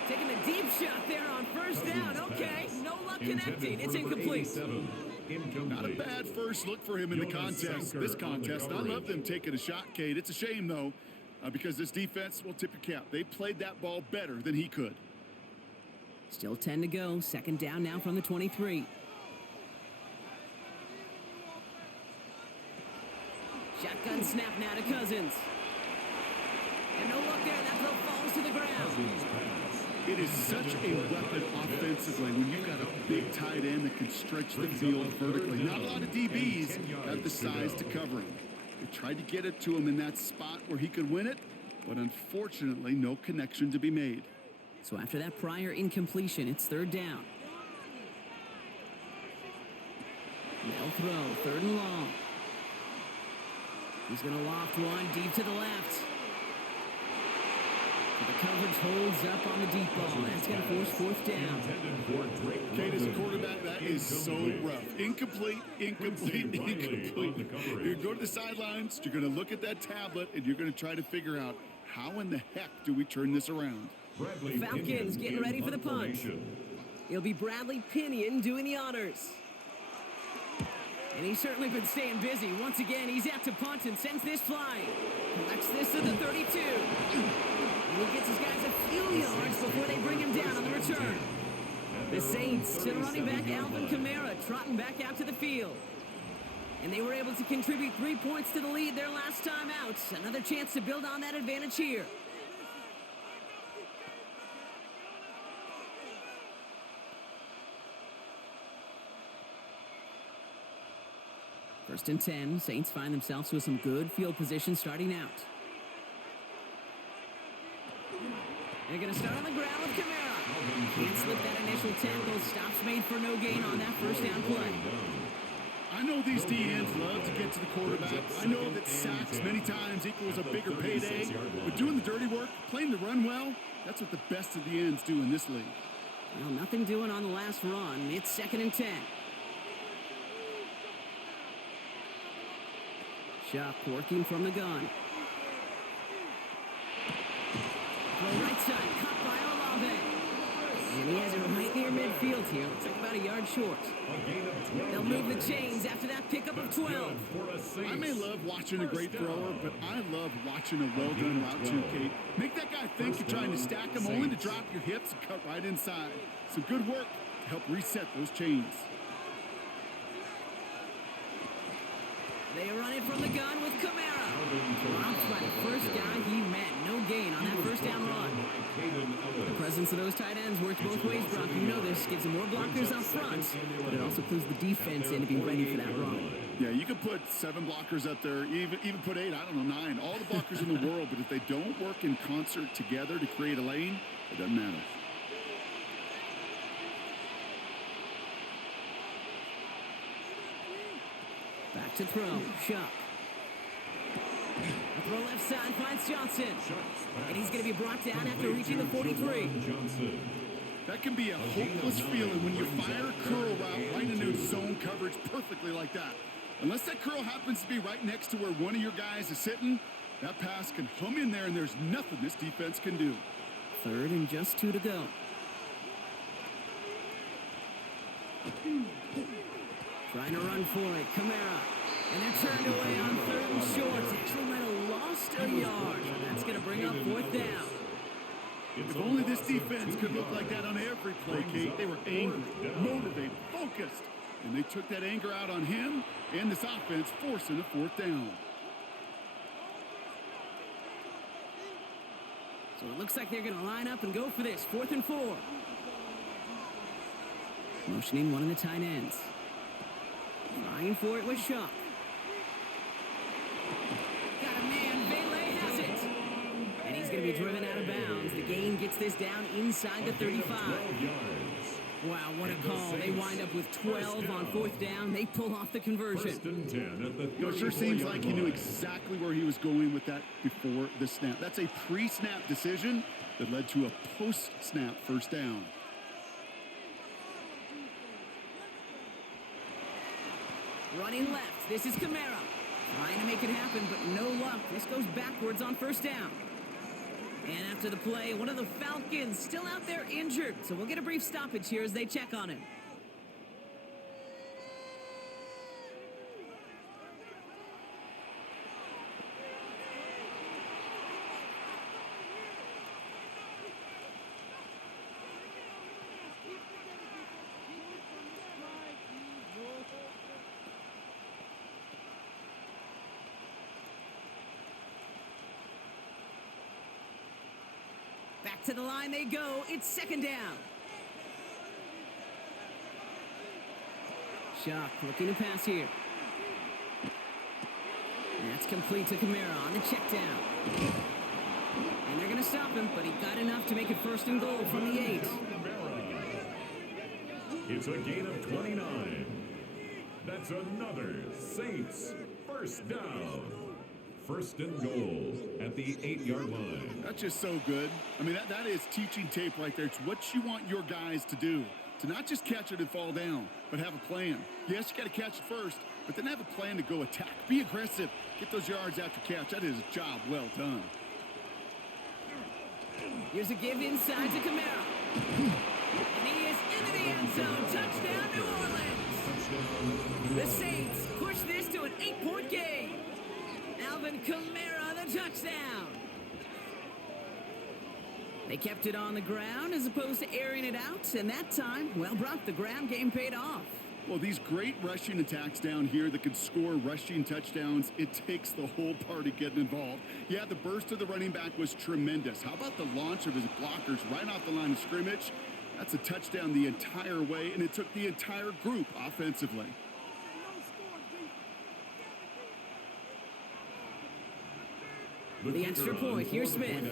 Taking a deep shot there on first down. Okay, no luck connecting. It's incomplete. Not a bad first look for him in the contest. This contest, I love them taking a shot, Kate. It's a shame, though, because this defense will tip your cap. They played that ball better than he could. Still 10 to go. Second down now from the 23. Shotgun snap now to Cousins. And no look there. That throw falls to the ground. It is such a weapon offensively when you've got a big tight end that can stretch the field vertically. Not a lot of DBs have the size to cover him. They tried to get it to him in that spot where he could win it, but unfortunately, no connection to be made. So after that prior incompletion, it's third down. They'll throw, third and long. He's going to loft one deep to the left. The coverage holds up on the deep ball. That's going to force fourth down. Kate, as a quarterback, that is so rough. Incomplete, incomplete, incomplete. You're going to go to the sidelines, you're going to look at that tablet, and you're going to try to figure out how in the heck do we turn this around. Falcons getting ready for the punt. It'll be Bradley Pinion doing the honors. And he's certainly been staying busy. Once again, he's out to punt and sends this flying. Collects this to the 32. And he gets his guys a few yards before they bring him down on the return. The Saints to running back Alvin Kamara trotting back out to the field. And they were able to contribute 3 points to the lead their last time out. Another chance to build on that advantage here. First and 10, Saints find themselves with some good field position starting out. They're going to start on the ground with Kamara. Can't slip that initial tackle. Stops made for no gain on that first down play. I know these D-ends love to get to the quarterback. I know that sacks many times equals a bigger payday. But doing the dirty work, playing the run well, that's what the best of the ends do in this league. Well, nothing doing on the last run. It's second and 10. Shock working from the gun. Throw right side, caught by Olave. And he has it right near midfield here. Looks like about a yard short. They'll move the chains after that pickup of 12. I may love watching a great thrower, but I love watching a well-done route too, Kate. Make that guy think you're trying to stack him only to drop your hips and cut right inside. Some good work to help reset those chains. They run it from the gun with Kamara. Dropped by the first guy he met. No gain on that first down run. The presence of those tight ends works both ways, Brock. You know this. Gives them more blockers up front, but it also clues the defense in to be ready for that run. Yeah, you could put 7 blockers up there, even put 8, I don't know, 9. All the blockers in the world, but if they don't work in concert together to create a lane, it doesn't matter. Back to throw. Shock. A throw left side finds Johnson. And he's going to be brought down after reaching the 43. That can be a hopeless feeling when you fire a curl route right into zone coverage perfectly like that. Unless that curl happens to be right next to where one of your guys is sitting, that pass can hum in there and there's nothing this defense can do. Third and just 2 to go. Trying to run for it, Kamara. And they're turned away on 3rd and short. Actually might have lost a yard. That's going to bring up 4th down. If only this defense could look like that on every play, Kate. They were angry, motivated, focused. And they took that anger out on him and this offense, forcing a 4th down. So it looks like they're going to line up and go for this. 4th and 4. Motioning one of the tight ends. Trying for it with Shock. Got a man. Vele has it. And he's going to be driven out of bounds. The gain gets this down inside the 35. Wow, what a call. They wind up with 12 on 4th down. They pull off the conversion. It sure seems like he knew exactly where he was going with that before the snap. That's a pre-snap decision that led to a post-snap first down. Running left. This is Kamara. Trying to make it happen, but no luck. This goes backwards on first down. And after the play, one of the Falcons still out there injured. So we'll get a brief stoppage here as they check on him. Back to the line they go. It's 2nd down. Shock looking to pass here. And that's complete to Kamara on the check down. And they're going to stop him, but he got enough to make it 1st and goal from the 8. It's a gain of 29. That's another Saints 1st down. 1st and goal at the 8-yard line. That's just so good. I mean, that is teaching tape right there. It's what you want your guys to do. To not just catch it and fall down, but have a plan. Yes, you got to catch it first, but then have a plan to go attack. Be aggressive. Get those yards after catch. That is a job well done. Here's a give inside to Kamara. And he is into the end zone. Touchdown, New Orleans. Touchdown. The Saints push this to an 8-point game. Alvin Kamara, the touchdown. They kept it on the ground as opposed to airing it out, and that time, well, Brock, the ground game paid off. Well, these great rushing attacks down here that could score rushing touchdowns, it takes the whole party getting involved. Yeah, the burst of the running back was tremendous. How about the launch of his blockers right off the line of scrimmage? That's a touchdown the entire way, and it took the entire group offensively. The extra point, here's Smith.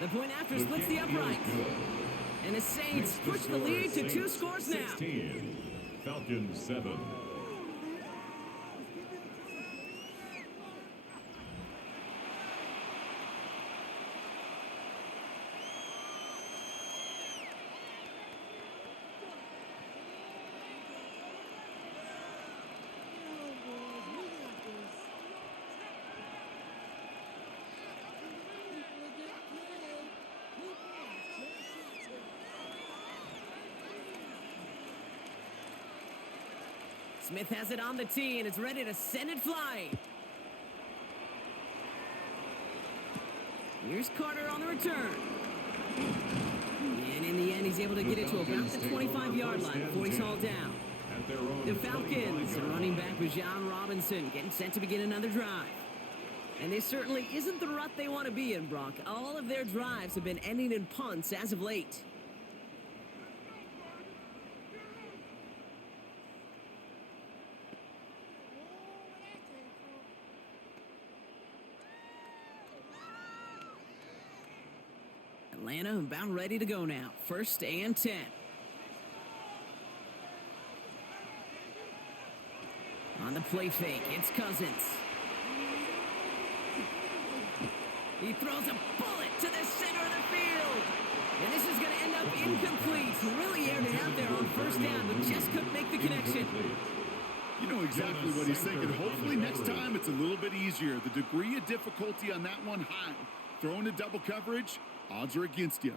The point after splits the upright. And the Saints push the lead to 2 scores now. 16, Falcons 7. Smith has it on the tee, and it's ready to send it flying. Here's Carter on the return. And in the end, he's able to get it to about the 25-yard line before he's hauled down. The Falcons, and running back Bijan Robinson, getting set to begin another drive. And this certainly isn't the rut they want to be in, Brock. All of their drives have been ending in punts as of late. Atlanta about ready to go now. 1st and 10. On the play fake, it's Cousins. He throws a bullet to the center of the field. And this is going to end up incomplete. He really aired it out there on 1st down, but just couldn't make the connection. You know exactly what he's thinking. Hopefully next time it's a little bit easier. The degree of difficulty on that one high. Throwing to double coverage, odds are against you.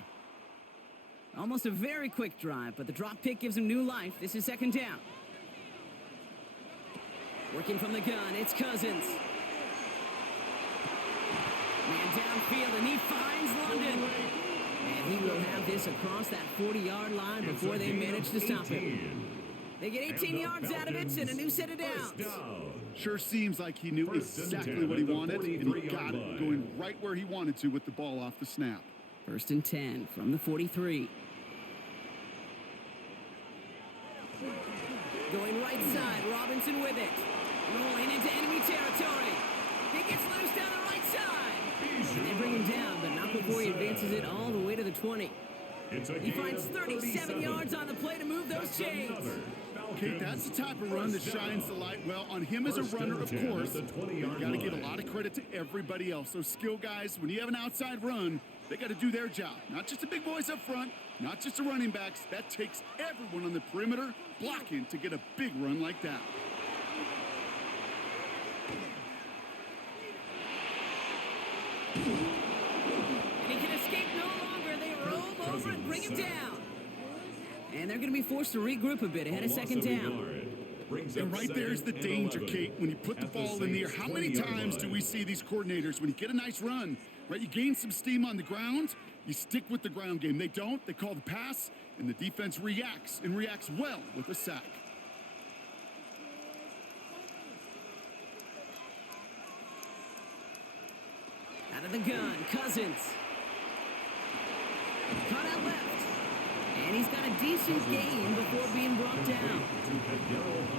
Almost a very quick drive, but the drop pick gives him new life. This is 2nd down. Working from the gun, it's Cousins. Man downfield, and he finds London. And he will have this across that 40-yard line before they manage to stop him. They get 18 yards out of it and a new set of downs. Sure seems like he knew exactly what he wanted, and he got it, going right where he wanted to with the ball off the snap. 1st and 10 from the 43. Going right side, Robinson with it. Rolling into enemy territory. He gets loose down the right side. And they bring him down, but not before he advances it all the way to the 20. He finds 37 yards on the play to move those chains. Okay, that's the type of run that shines the light well on him as a runner, of course. You've got to give a lot of credit to everybody else. Those skill guys, when you have an outside run, they got to do their job. Not just the big boys up front, not just the running backs. That takes everyone on the perimeter blocking to get a big run like that. And he can escape no longer. They roll over and bring him down. And they're going to be forced to regroup a bit ahead of 2nd down. And right there's the danger, Kate. When you put the ball in the air, how many times do we see these coordinators, when you get a nice run, right, you gain some steam on the ground, you stick with the ground game. They don't. They call the pass, and the defense reacts, and reacts well with a sack. Out of the gun, Cousins. Cut out left. And he's got a decent gain before being brought down.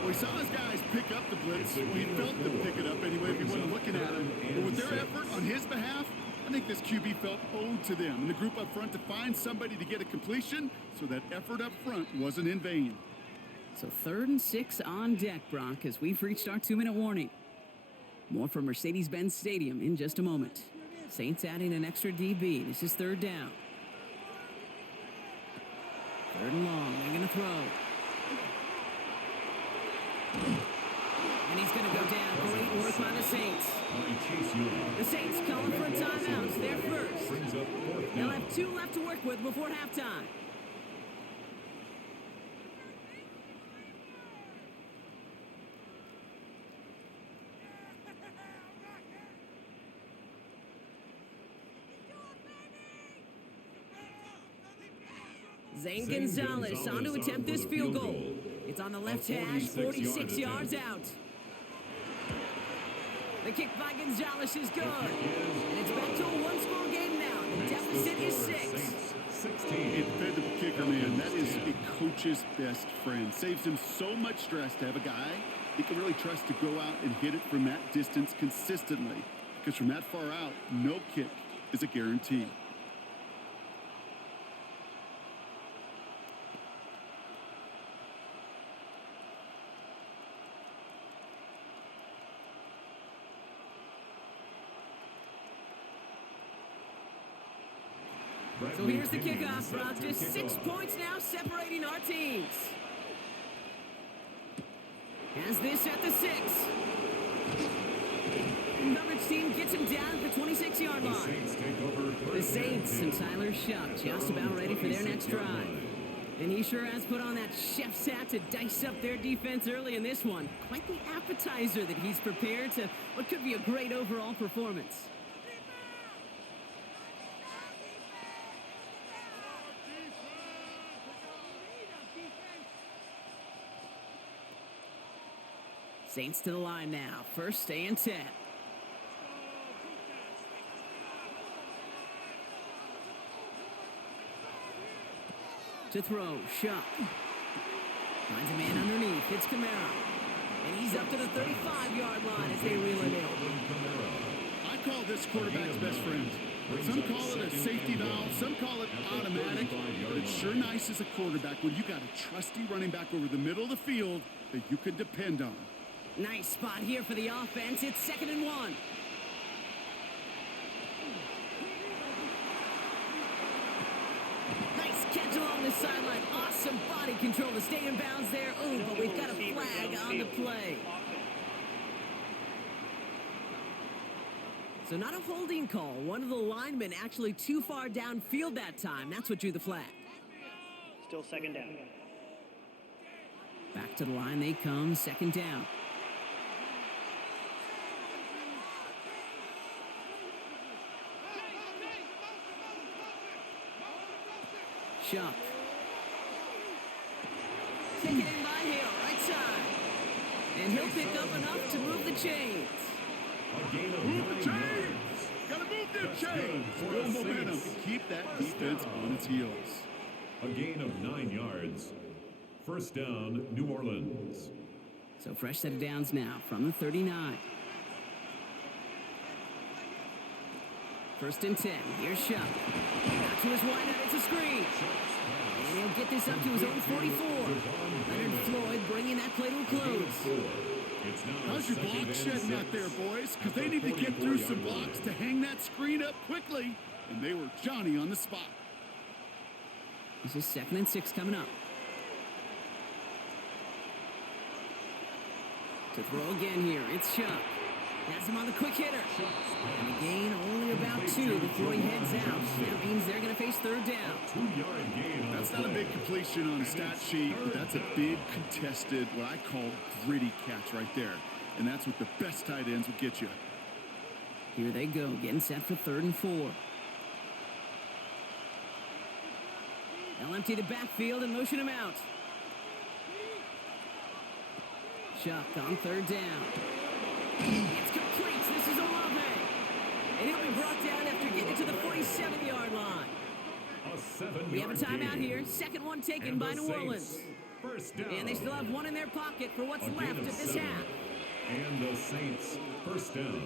Well, he saw his guys pick up the blitz. Well, he felt them pick it up anyway if he wasn't looking at him. But with their effort on his behalf, I think this QB felt owed to them and the group up front to find somebody to get a completion, so that effort up front wasn't in vain. So 3rd and 6 on deck, Brock, as we've reached our 2-minute warning. More from Mercedes-Benz Stadium in just a moment. Saints adding an extra DB. This is 3rd down. 3rd and long. They're going to throw. And he's going to go down. Great work by the Saints. Chase Young. The Saints calling for a timeout. They're first. Brings up fourth They'll down. have 2 left to work with before halftime. Zane Gonzalez on to attempt this field goal. It's on the left hash, 46 yards out. The kick by Gonzalez is good. And it's back to a one-score game now. The deficit is 6. 16. Dependable kicker, man. That is a coach's best friend. Saves him so much stress to have a guy he can really trust to go out and hit it from that distance consistently. Because from that far out, no kick is a guarantee. So here's the kickoff, Brock. Just 6 points now separating our teams. Has this at the 6. Coverage team gets him down at the 26-yard line. The Saints and Tyler Shuck just about ready for their next drive. And he sure has put on that chef's hat to dice up their defense early in this one. Quite the appetizer that he's prepared to what could be a great overall performance. Saints to the line now. First and 10. To throw, Shuck. Finds a man underneath. It's Kamara. And he's up to the 35-yard line as they reel it in. I call this quarterback's best friend. Some call it a safety valve, some call it automatic, but it's sure nice as a quarterback when you got a trusty running back over the middle of the field that you can depend on. Nice spot here for the offense. It's 2nd and 1. Nice catch along the sideline. Awesome body control to stay in bounds there. Oh, but we've got a flag on the play. So not a holding call. One of the linemen actually too far downfield that time. That's what drew the flag. Still 2nd down. Back to the line they come. 2nd down. Shuck. Taken in by Hill, right side. And he'll pick up enough to move the chains. Move the chains! Gotta move them chains! Build momentum to keep that defense on its heels. A gain of 9 yards. First down, New Orleans. So fresh set of downs now from the 39. First and 10. Here's Shuck. Out to his wideout. It's a screen. And he'll get this up to his own 44. Leonard Floyd bringing that play to a close. How's your block shedding out there, boys? Because they need to get through some blocks to hang that screen up quickly. And they were Johnny on the spot. This is 2nd and 6 coming up. To throw again here. It's Shuck. Has him on the quick hitter. And a gain only about 2 before he heads out. That means they're going to face 3rd down. 2-yard gain. That's not a big completion on a stat sheet, but that's a big contested, what I call gritty catch right there. And that's what the best tight ends will get you. Here they go, getting set for 3rd and 4. They'll empty the backfield and motion him out. Shuck on 3rd down. It's complete. This is Olave. And he'll be brought down after getting to the 47-yard line. We have a timeout here. 2nd one taken by New Orleans. First down. And they still have one in their pocket for what's left of this half. And the Saints, first down.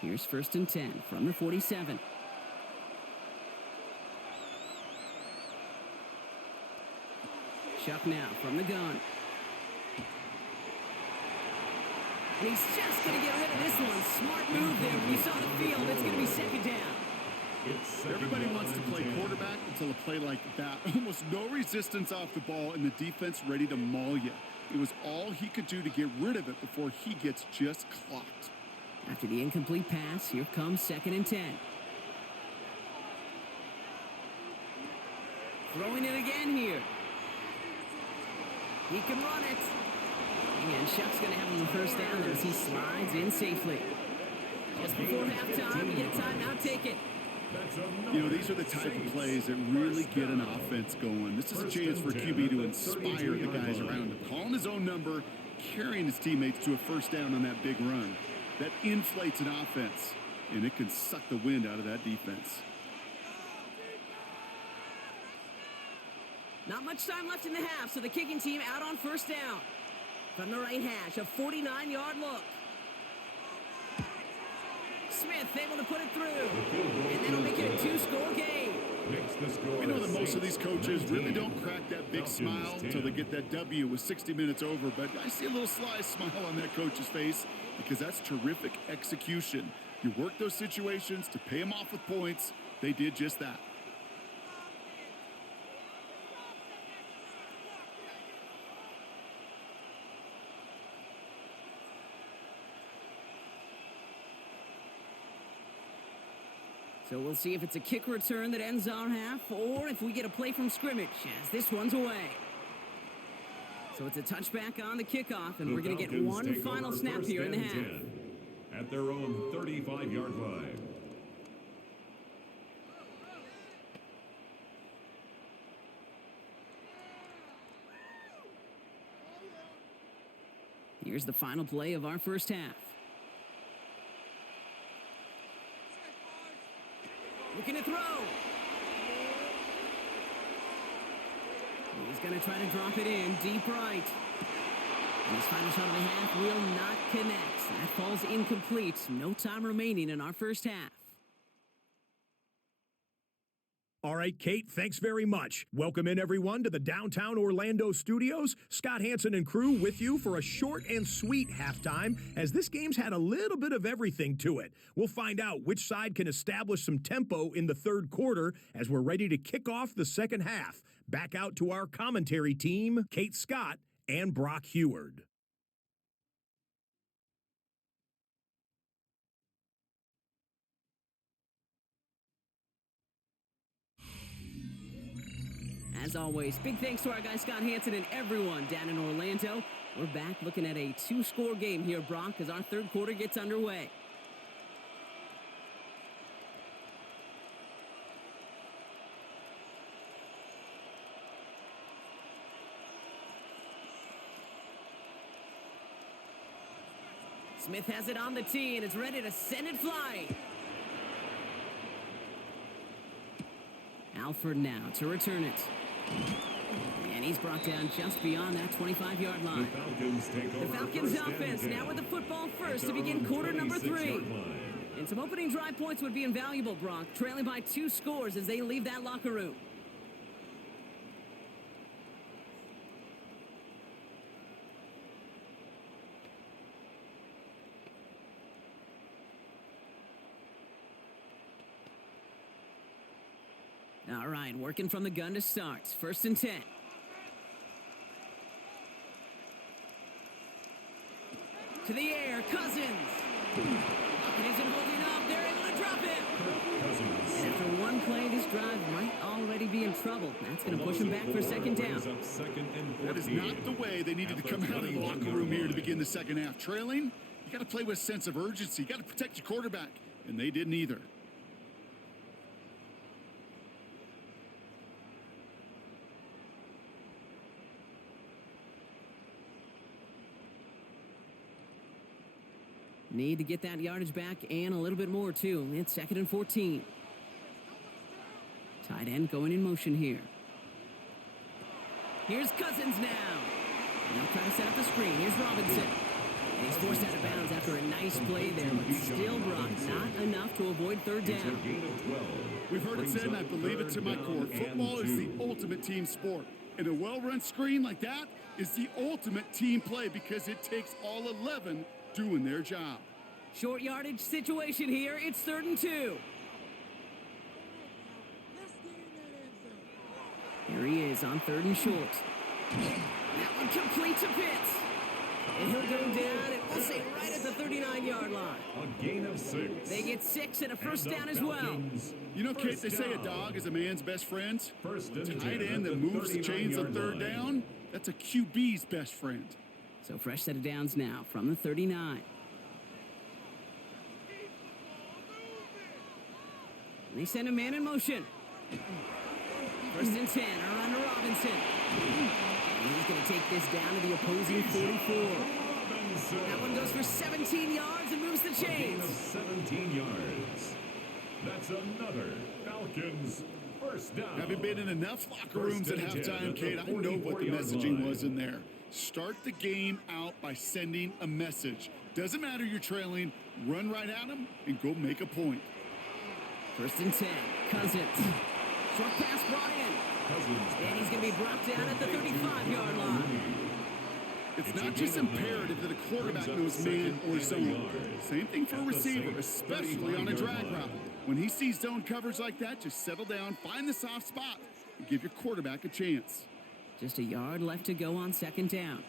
Here's 1st and 10 from the 47. Shuck now from the gun. And he's just going to get rid of this one. Smart move there. When you saw the field, it's going to be 2nd down. It's second Everybody down wants to and play 10. quarterback until a play like that. Almost no resistance off the ball and the defense ready to maul you. It was all he could do to get rid of it before he gets just clocked. After the incomplete pass, here comes 2nd and 10. Throwing it again here. He can run it. And Shuck's going to have him the first down as he slides in safely. Just before halftime, you get a timeout, take it. That's another You know, these are the type of plays that really get an offense going. This is a chance for QB to inspire the guys around him. Calling his own number, carrying his teammates to a first down on that big run. That inflates an offense, and it can suck the wind out of that defense. Not much time left in the half, so the kicking team out on first down. From the right hash, a 49-yard look. Smith able to put it through. And that'll make it a 2-score game. We know that most of these coaches really don't crack that big smile until they get that W with 60 minutes over, but I see a little sly smile on that coach's face because that's terrific execution. You work those situations to pay them off with points. They did just that. So we'll see if it's a kick return that ends our half or if we get a play from scrimmage as this one's away. So it's a touchback on the kickoff, and we're going to get one final snap here in the half. At their own 35-yard line. Here's the final play of our first half. Looking to throw. He's going to try to drop it in deep right. And his final shot of the half will not connect. That falls incomplete. No time remaining in our first half. All right, Kate, thanks very much. Welcome in, everyone, to the downtown Orlando studios. Scott Hansen and crew with you for a short and sweet halftime, as this game's had a little bit of everything to it. We'll find out which side can establish some tempo in the third quarter as we're ready to kick off the second half. Back out to our commentary team, Kate Scott and Brock Heward. As always, big thanks to our guy Scott Hansen and everyone down in Orlando. We're back looking at a 2-score game here, Brock, as our third quarter gets underway. Smith has it on the tee and is ready to send it flying. Alford now to return it. And he's brought down just beyond that 25-yard line. The Falcons offense now with the football first to begin quarter number 3. And some opening drive points would be invaluable, Brock, trailing by 2 scores as they leave that locker room. All right, working from the gun to start. 1st and 10. To the air, Cousins. And isn't holding up. They're able to drop it. And after one play, this drive might already be in trouble. That's going to push him back for 2nd down. That is not the way they needed to come out of the locker room here to begin the second half. Trailing, you got to play with a sense of urgency. You got to protect your quarterback, and they didn't either. Need to get that yardage back and a little bit more, too. It's 2nd and 14. Tight end going in motion here. Here's Cousins now. And they'll try to set up the screen. Here's Robinson. And he's forced out of bounds after a nice play there, but still, Brock, not enough to avoid 3rd down. We've heard it said, and I believe it to my core. Football is the ultimate team sport. And a well-run screen like that is the ultimate team play because it takes all 11 doing their job. Short yardage situation here. It's 3rd and 2. Here he is on 3rd and short. That one complete to Pitts. And he'll go down, and we'll say right at the 39-yard line. A gain of 6. They get 6 and a first down as well. You know, Kate, they say a dog is a man's best friend. First and 10 Tight end at that the moves the chains on 3rd 39-yard down, line. that's a QB's best friend. So fresh set of downs now from the 39. And they send a man in motion. First and 10, around to Robinson. And he's going to take this down to the opposing 44. That one goes for 17 yards and moves the A gain of chains. 17 yards. That's another Falcons first down. Having been in enough locker rooms at First and 10 halftime, at the Kate, I know what the 44-yard messaging line. was in there. Start the game out by sending a message. Doesn't matter you're trailing, run right at them and go make a point. First and 10, Cousins. Short pass brought in. And he's going to be brought down at the 35-yard line. It's not just imperative that a quarterback knows man or zone. Same thing for a receiver, especially on a drag route. When he sees zone coverage like that, just settle down, find the soft spot, and give your quarterback a chance. Just a yard left to go on 2nd down.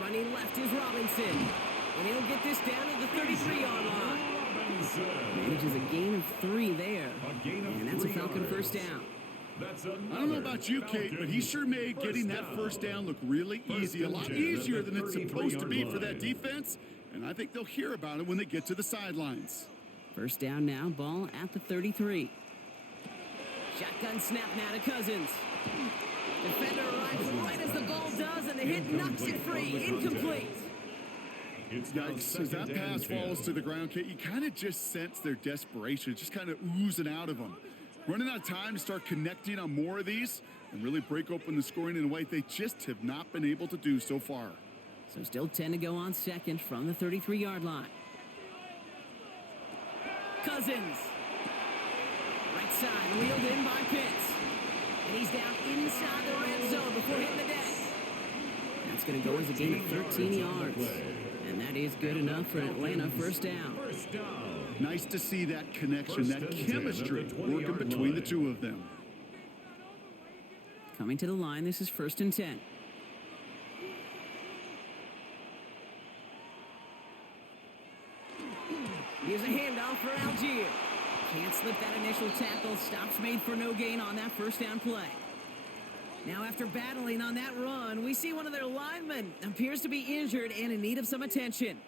Running left is Robinson. And he'll get this down at the 33-yard line. Manages a gain of 3 there. And that's a Falcon first down. I don't know about you, Kate, but he sure made getting that first down look really easy. A lot easier than it's supposed to be for that defense. And I think they'll hear about it when they get to the sidelines. First down now, ball at the 33. Shotgun snap now to Cousins. Defender arrives right as the ball does, and the hit knocks it free. Incomplete. Yikes, as that pass falls to the ground, Kate, you kind of just sense their desperation, just kind of oozing out of them. Running out of time to start connecting on more of these and really break open the scoring in a way they just have not been able to do so far. So still 10 to go on 2nd from the 33-yard line. Cousins. Right side, wheeled in by Pitts. And he's down inside the red zone before hitting the deck. That's going to go as a gain of 13 yards. And that is good enough for an Atlanta first down. Nice to see that connection, that chemistry working between the two of them. Coming to the line, this is 1st and 10. Here's a handoff for Algier. Can't slip that initial tackle. Stops made for no gain on that first down play. Now after battling on that run, we see one of their linemen appears to be injured and in need of some attention.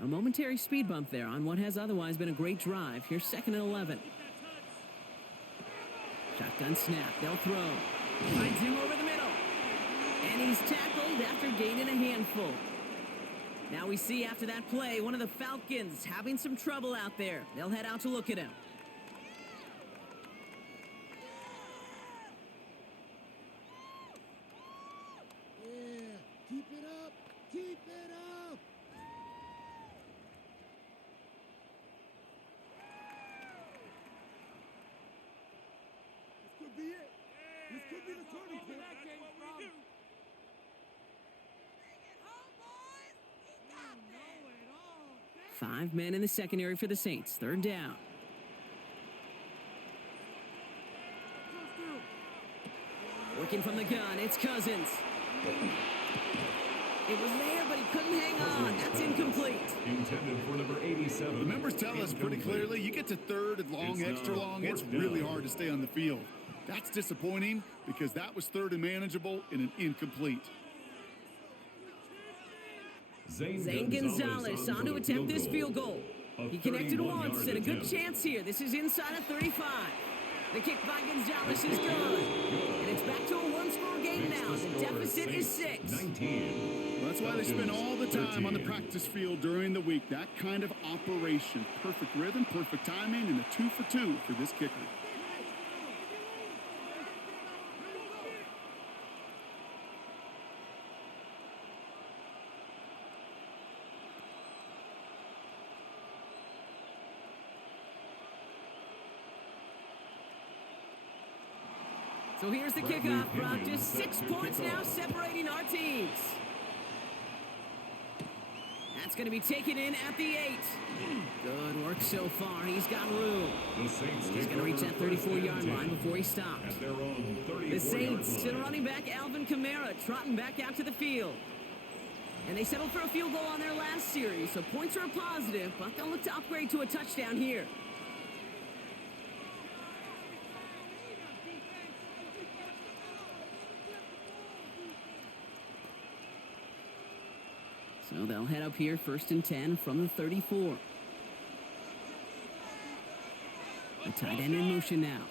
A momentary speed bump there on what has otherwise been a great drive. Here's 2nd and 11. Shotgun snap. They'll throw. Finds him over the middle. And he's tackled after gaining a handful. Now we see after that play, one of the Falcons having some trouble out there. They'll head out to look at him. Keep it up! Keep it up! This could be it. This could be the turning point. 5 men in the secondary for the Saints. 3rd down. Working from the gun, it's Cousins. It was there, but he couldn't hang on. That's incomplete. Intended for number 87. The numbers tell us pretty clearly, you get to 3rd and long, It's extra now long, it's 4th down. really hard to stay on the field. That's disappointing because that was 3rd and manageable and an incomplete. Zane Gonzalez on to attempt this field goal. He connected once and a good chance here. This is inside of 35. The kick by Gonzalez is good. And it's back to a one-score game now. The deficit is 6. 19. That's why they spend all the time on the practice field during the week. That kind of operation. Perfect rhythm, perfect timing, and a 2 for 2 for this kicker. So here's the kickoff, Brock. Just 6 points now separating our teams. That's going to be taken in at the 8. Good work so far. He's got room. The Saints He's going to reach that 34-yard line before he stops. at their own The 34-yard Saints to the line. running back, Alvin Kamara, trotting back out to the field. And they settled for a field goal on their last series, so points are a positive, but they'll look to upgrade to a touchdown here. So they'll head up here, 1st and 10 from the 34. The tight end in motion now.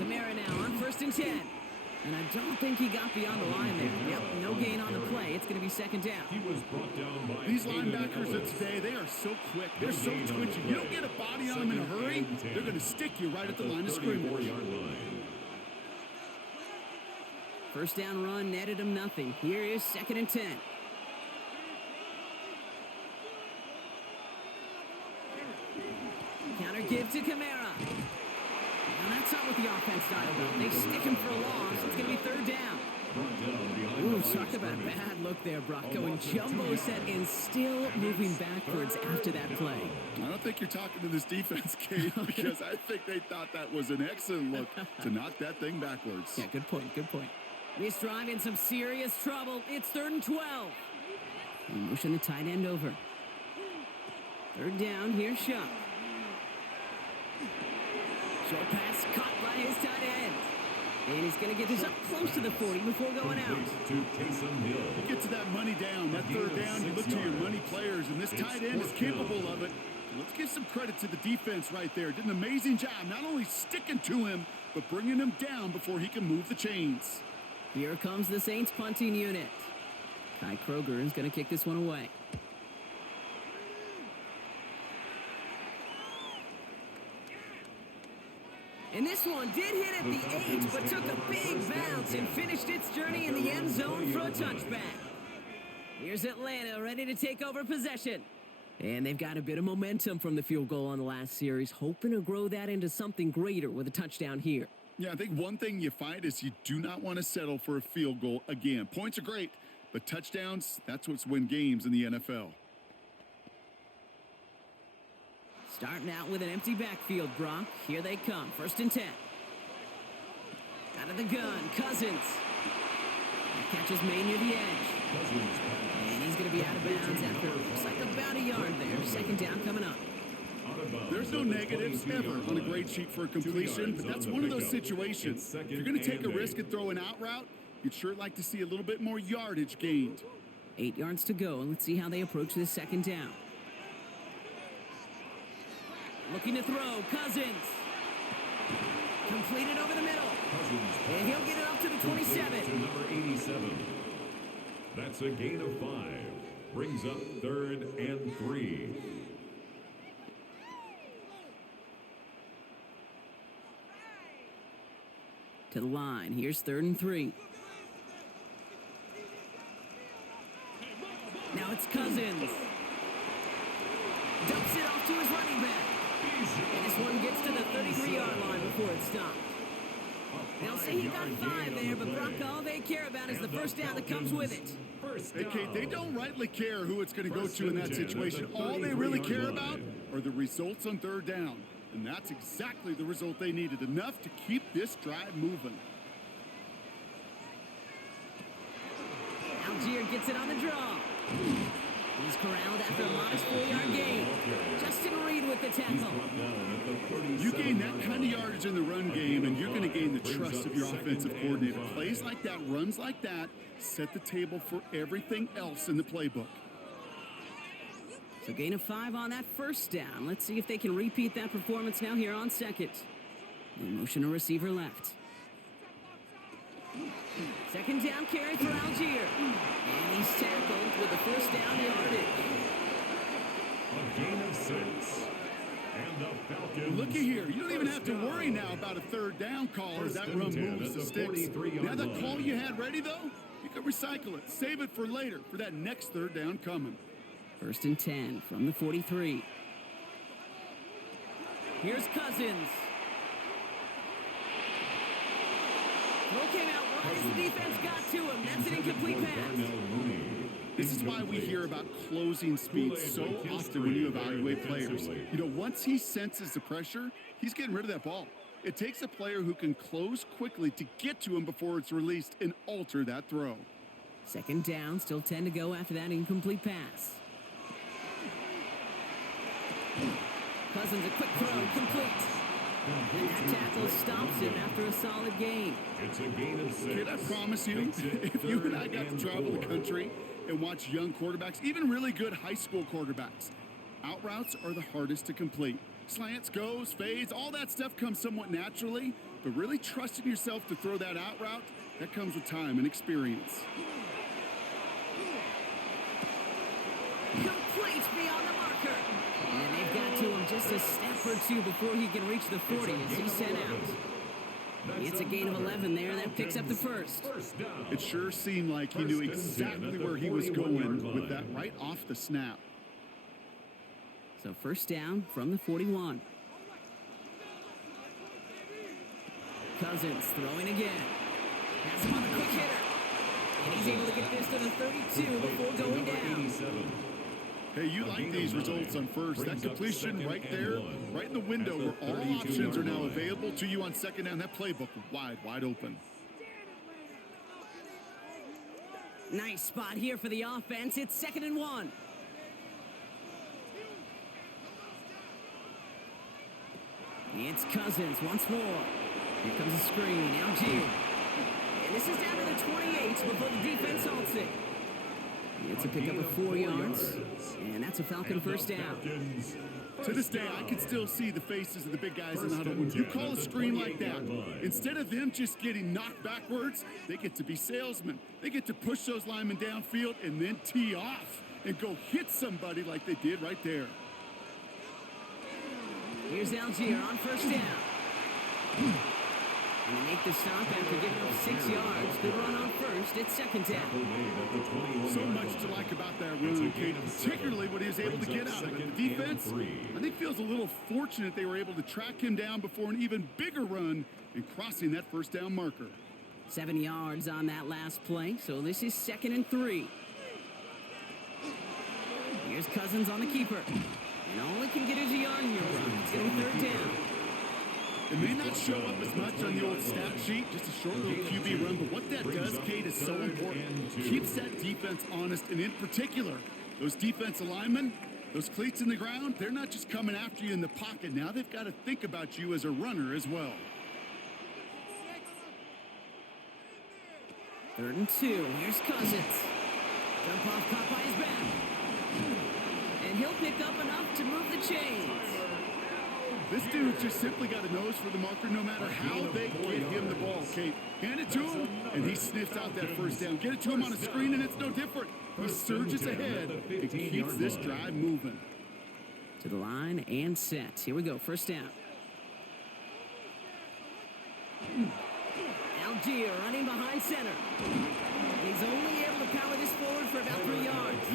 Kamara now on 1st and 10. And I don't think he got beyond the line there. Yep, no gain on the play. It's going to be 2nd down. He was brought down by These linebackers of today, they are so quick. They're so twitchy. You don't get a body on them in a hurry, they're going to stick you right at the line of scrimmage. 34-yard line. 1st down run netted him nothing. Here is 2nd and 10. Counter give to Kamara. And that's not what the offense dialed up. They stick him for a loss. It's going to be 3rd down. Ooh, talk about a bad look there, Brock. Going jumbo set and still moving backwards after that play. I don't think you're talking to this defense, Kate, because I think they thought that was an excellent look to knock that thing backwards. Yeah, good point, good point. This drive in some serious trouble. It's 3rd and 12. And motion the tight end over. 3rd down, here's Shuck. Short pass caught by his tight end. And he's going to get this up close to the 40 before going out. To Taysom Hill. You get to that money down, that 3rd down, you look to your money players, and this tight end is capable of it. Let's give some credit to the defense right there. Did an amazing job, not only sticking to him, but bringing him down before he can move the chains. Here comes the Saints punting unit. Kai Kroger is going to kick this one away. And this one did hit at the 8, but took a big bounce and finished its journey in the end zone for a touchback. Here's Atlanta ready to take over possession. And they've got a bit of momentum from the field goal on the last series, hoping to grow that into something greater with a touchdown here. Yeah, I think one thing you find is you do not want to settle for a field goal again. Points are great, but touchdowns, that's what's win games in the NFL. Starting out with an empty backfield, Brock. Here they come. 1st and 10. Out of the gun, Cousins. That catch is made near the edge. And he's going to be out of bounds after looks like about a yard there. 2nd down coming up. There's no negatives ever on a grade sheet for a completion, but that's one of those situations. If you're going to take a risk and throw an out route, you'd sure like to see a little bit more yardage gained. 8 yards to go, and let's see how they approach this 2nd down. Looking to throw, Cousins. Completed over the middle. And he'll get it up to the 27. To number 87. That's a gain of 5. Brings up 3rd and 3. To the line. Here's 3rd and 3. Now it's Cousins. Dumps it off to his running back. And this one gets to the 33-yard line before it stopped. They'll say he got 5 there, but Brock, all they care about is the 1st down that comes with it. Hey, Kate, they don't rightly care who it's going to go to in that situation. All they really care about are the results on 3rd down. And that's exactly the result they needed, enough to keep this drive moving. Algier gets it on the draw. He's corralled after a modest 4-yard gain. Justin Reed with the tackle. You gain that kind of yardage in the run game, and you're going to gain the trust of your offensive coordinator. Plays like that, runs like that, set the table for everything else in the playbook. So gain of 5 on that 1st down. Let's see if they can repeat that performance now here on 2nd. They motion a receiver left. 2nd down carry for Algier. And he's tackled with the 1st down yardage. A gain of 6. And the Falcons. Looky here. You don't even have to worry now about a 3rd down call as that run moves the sticks. Now that call you had ready, though, you can recycle it. Save it for later for that next 3rd down coming. 1st and 10 from the 43. Here's Cousins. Throw came out As the defense got to him, that's an incomplete pass. This is why we hear about closing speed so often when you evaluate players. You know, once he senses the pressure, he's getting rid of that ball. It takes a player who can close quickly to get to him before it's released and alter that throw. Second down, still 10 to go after that incomplete pass. Cousins, a quick throw, complete. And that tackle stops him after a solid gain. It's a gain of 6. Kid, I promise you, if you and I got to travel the country and watch young quarterbacks, even really good high school quarterbacks, out routes are the hardest to complete. Slants, goes, fades, all that stuff comes somewhat naturally, but really trusting yourself to throw that out route, that comes with time and experience. Complete beyond the marker. And they've got to him just a step or two before he can reach the 40 as he's sent out. It's a gain of 11 there. That picks up the first. It sure seemed like he knew exactly where he was going with that right off the snap. So first down from the 41. Cousins throwing again. Has him on a quick hitter. And he's able to get this to the 32 before going down. Hey, you like these results on first. That completion right there, right in the window where all options are now available to you on second down. That playbook wide open. Nice spot here for the offense. It's 2nd and 1. It's Cousins once more. Here comes a screen. Algier. And this is down to the 28 before the defense halts it. It's a pickup of 4 yards. And that's a Falcon first down. To this day, I can still see the faces of the big guys in the huddle. When you call a screen like that, instead of them just getting knocked backwards, they get to be salesmen. They get to push those linemen downfield and then tee off and go hit somebody like they did right there. Here's Algier on first down. And they make the stop after giving up 6 yards. Good run on first. It's 2nd down. So much to like about that run, Kate, particularly what he was able to get out of it. The defense, I think, feels a little fortunate they were able to track him down before an even bigger run and crossing that first down marker. 7 yards on that last play, so this is 2nd and 3. Here's Cousins on the keeper. And all he can get is a yard here, bro. It's going to be 3rd down. It may not show up as much on the old stat sheet, just a short little QB run, but what that does, Kate, is so important. Keeps that defense honest, and in particular, those defensive linemen, those cleats in the ground, they're not just coming after you in the pocket. Now they've got to think about you as a runner as well. 3rd and 2. Here's Cousins. Jump off caught by his back. And he'll pick up enough to move the chains. This dude just simply got a nose for the marker no matter how they get him the ball, Kate. Hand it to him, and he sniffs out that first down. Get it to him on a screen, and it's no different. He surges ahead and keeps this drive moving. To the line and set. Here we go. First down. Algier running behind center. He's only able to power this forward for about 3 yards.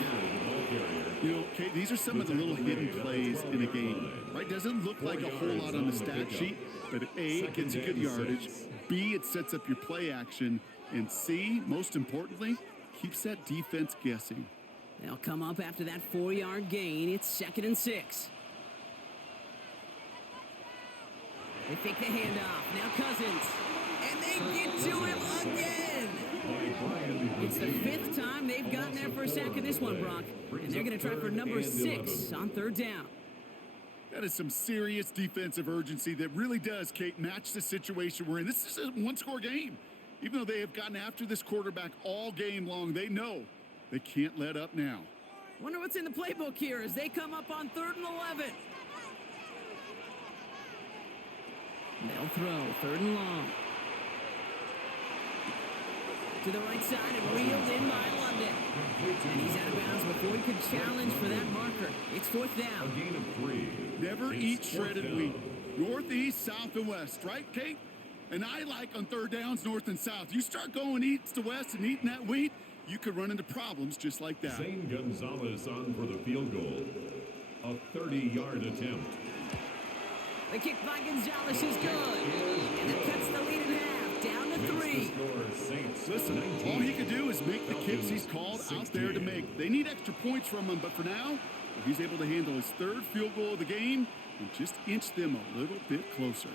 You know, Kate, these are some of the little hidden plays in a game, right? Doesn't look like a whole lot on the stat sheet, but A, it gets you good yardage, B, it sets up your play action, and C, most importantly, keeps that defense guessing. They'll come up after that 4-yard gain. It's 2nd and 6. They fake the handoff. Now Cousins. And they get to him again. It's the 5th time they've gotten there for a sack in this one, Brock. And they're going to try for number 6 on 3rd down. That is some serious defensive urgency that really does, Kate, match the situation we're in. This is a one-score game. Even though they have gotten after this quarterback all game long, they know they can't let up now. Wonder what's in the playbook here as they come up on 3rd and 11. They'll throw 3rd and long. To the right side and reeled in by London. And he's out of bounds before he could challenge for that marker. It's 4th down. A gain of 3. Never eat shredded wheat. North, east, south, and west, right, Kate? And I like on 3rd downs, north and south. You start going east to west and eating that wheat, you could run into problems just like that. Zane Gonzalez on for the field goal. A 30-yard attempt. The kick by Gonzalez is good. And it cuts the lead in half. Down to 3. Listen, all he could do is make the kicks he's called out there to make. They need extra points from him, but for now, if he's able to handle his third field goal of the game and just inch them a little bit closer.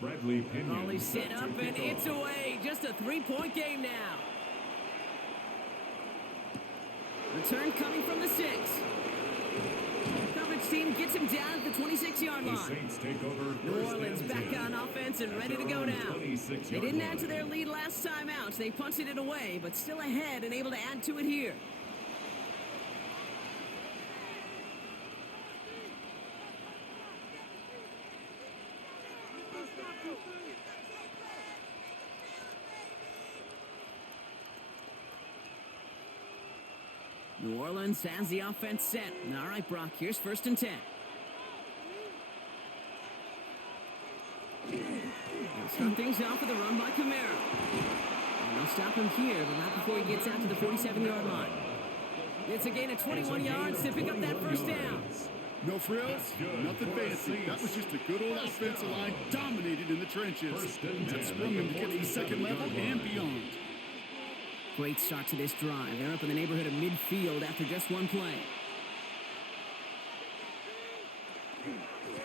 Bradley Pinion. Volley set up and it's away. Just a 3-point game now. Return coming from the 6. Coverage team gets him down at the 26-yard The line. Saints take over. New Orleans back on offense and ready to go now. They didn't add to their lead last time out. They punted it away, but still ahead and able to add to it here. New Orleans has the offense set. All right, Brock, here's 1st and 10. They'll start things off with a run by Camaro. And they'll stop him here, but not before he gets out to the 47-yard line. It's a gain of 21 yards to pick up that 1st down. No frills, nothing fancy. That was just a good old offensive line dominated in the trenches. That sprung them to get to the second level and beyond. Great start to this drive. They're up in the neighborhood of midfield after just one play.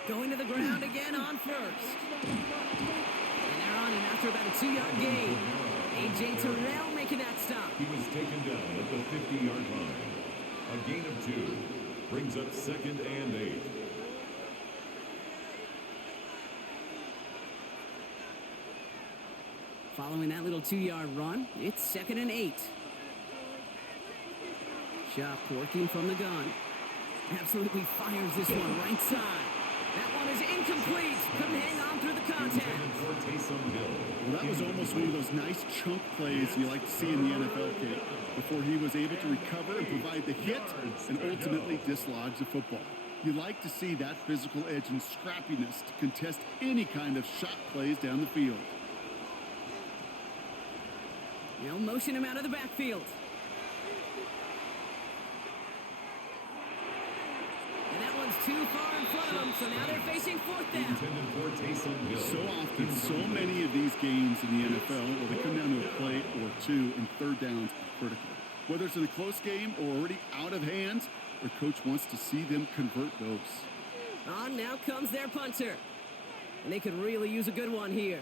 Going to the ground again on 1st. And they're on, and after about a 2-yard gain, A.J. Terrell making that stop. He was taken down at the 50-yard line. A gain of 2 brings up 2nd and 8. Following that little 2-yard run, it's 2nd and 8. Shuck working from the gun. Absolutely fires this one right side. That one is incomplete. Couldn't hang on through the contact. Well, that was almost one of those nice chunk plays you like to see in the NFL, Kate, before he was able to recover and provide the hit and ultimately dislodge the football. You like to see that physical edge and scrappiness to contest any kind of shot plays down the field. They'll motion him out of the backfield. And that one's too far in front of them, so now they're facing 4th down. So often, so many of these games in the NFL, well, they come down to a play or 2, and 3rd downs are critical. Whether it's in a close game or already out of hand, their coach wants to see them convert those. On now comes their punter. And they could really use a good one here.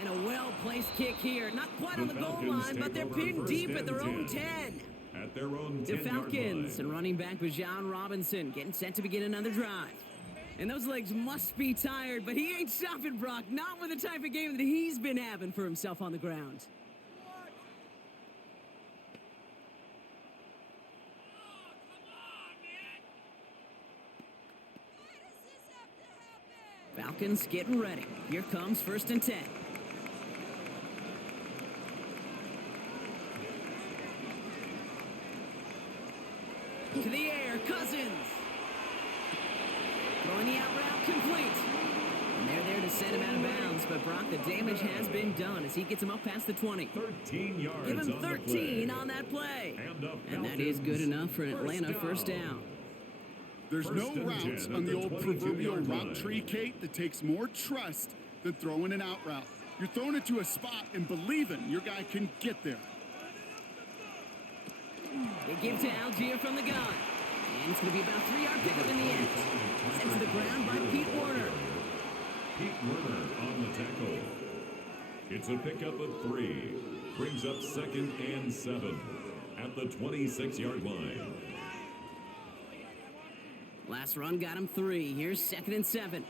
And a well-placed kick here. Not quite on the goal line, but they're pinned deep at their own 10. At their own 10-yard The Falcons line. and running back Bijan Robinson getting set to begin another drive. And those legs must be tired, but he ain't stopping, Brock. Not with the type of game that he's been having for himself on the ground. Falcons getting ready. Here comes 1st and 10. To the air, Cousins. Throwing the out route complete. And they're there to send him out of bounds, but Brock, the damage has been done as he gets him up past the 20. 13 yards. Give him on the 13 play. on that play. And that is good enough for an Atlanta first down. There's no 1st and route 10 on the at old 22-yard proverbial route line. tree, Kate, that takes more trust than throwing an out route. You're throwing it to a spot and believing your guy can get there. They give to Algier from the gun. And it's going to be about a 3-yard pickup in the end. Sent to the ground by Pete Werner. Pete Werner on the tackle. It's a pickup of 3. Brings up 2nd and 7 at the 26-yard line. Last run got him 3. Here's 2nd and 7.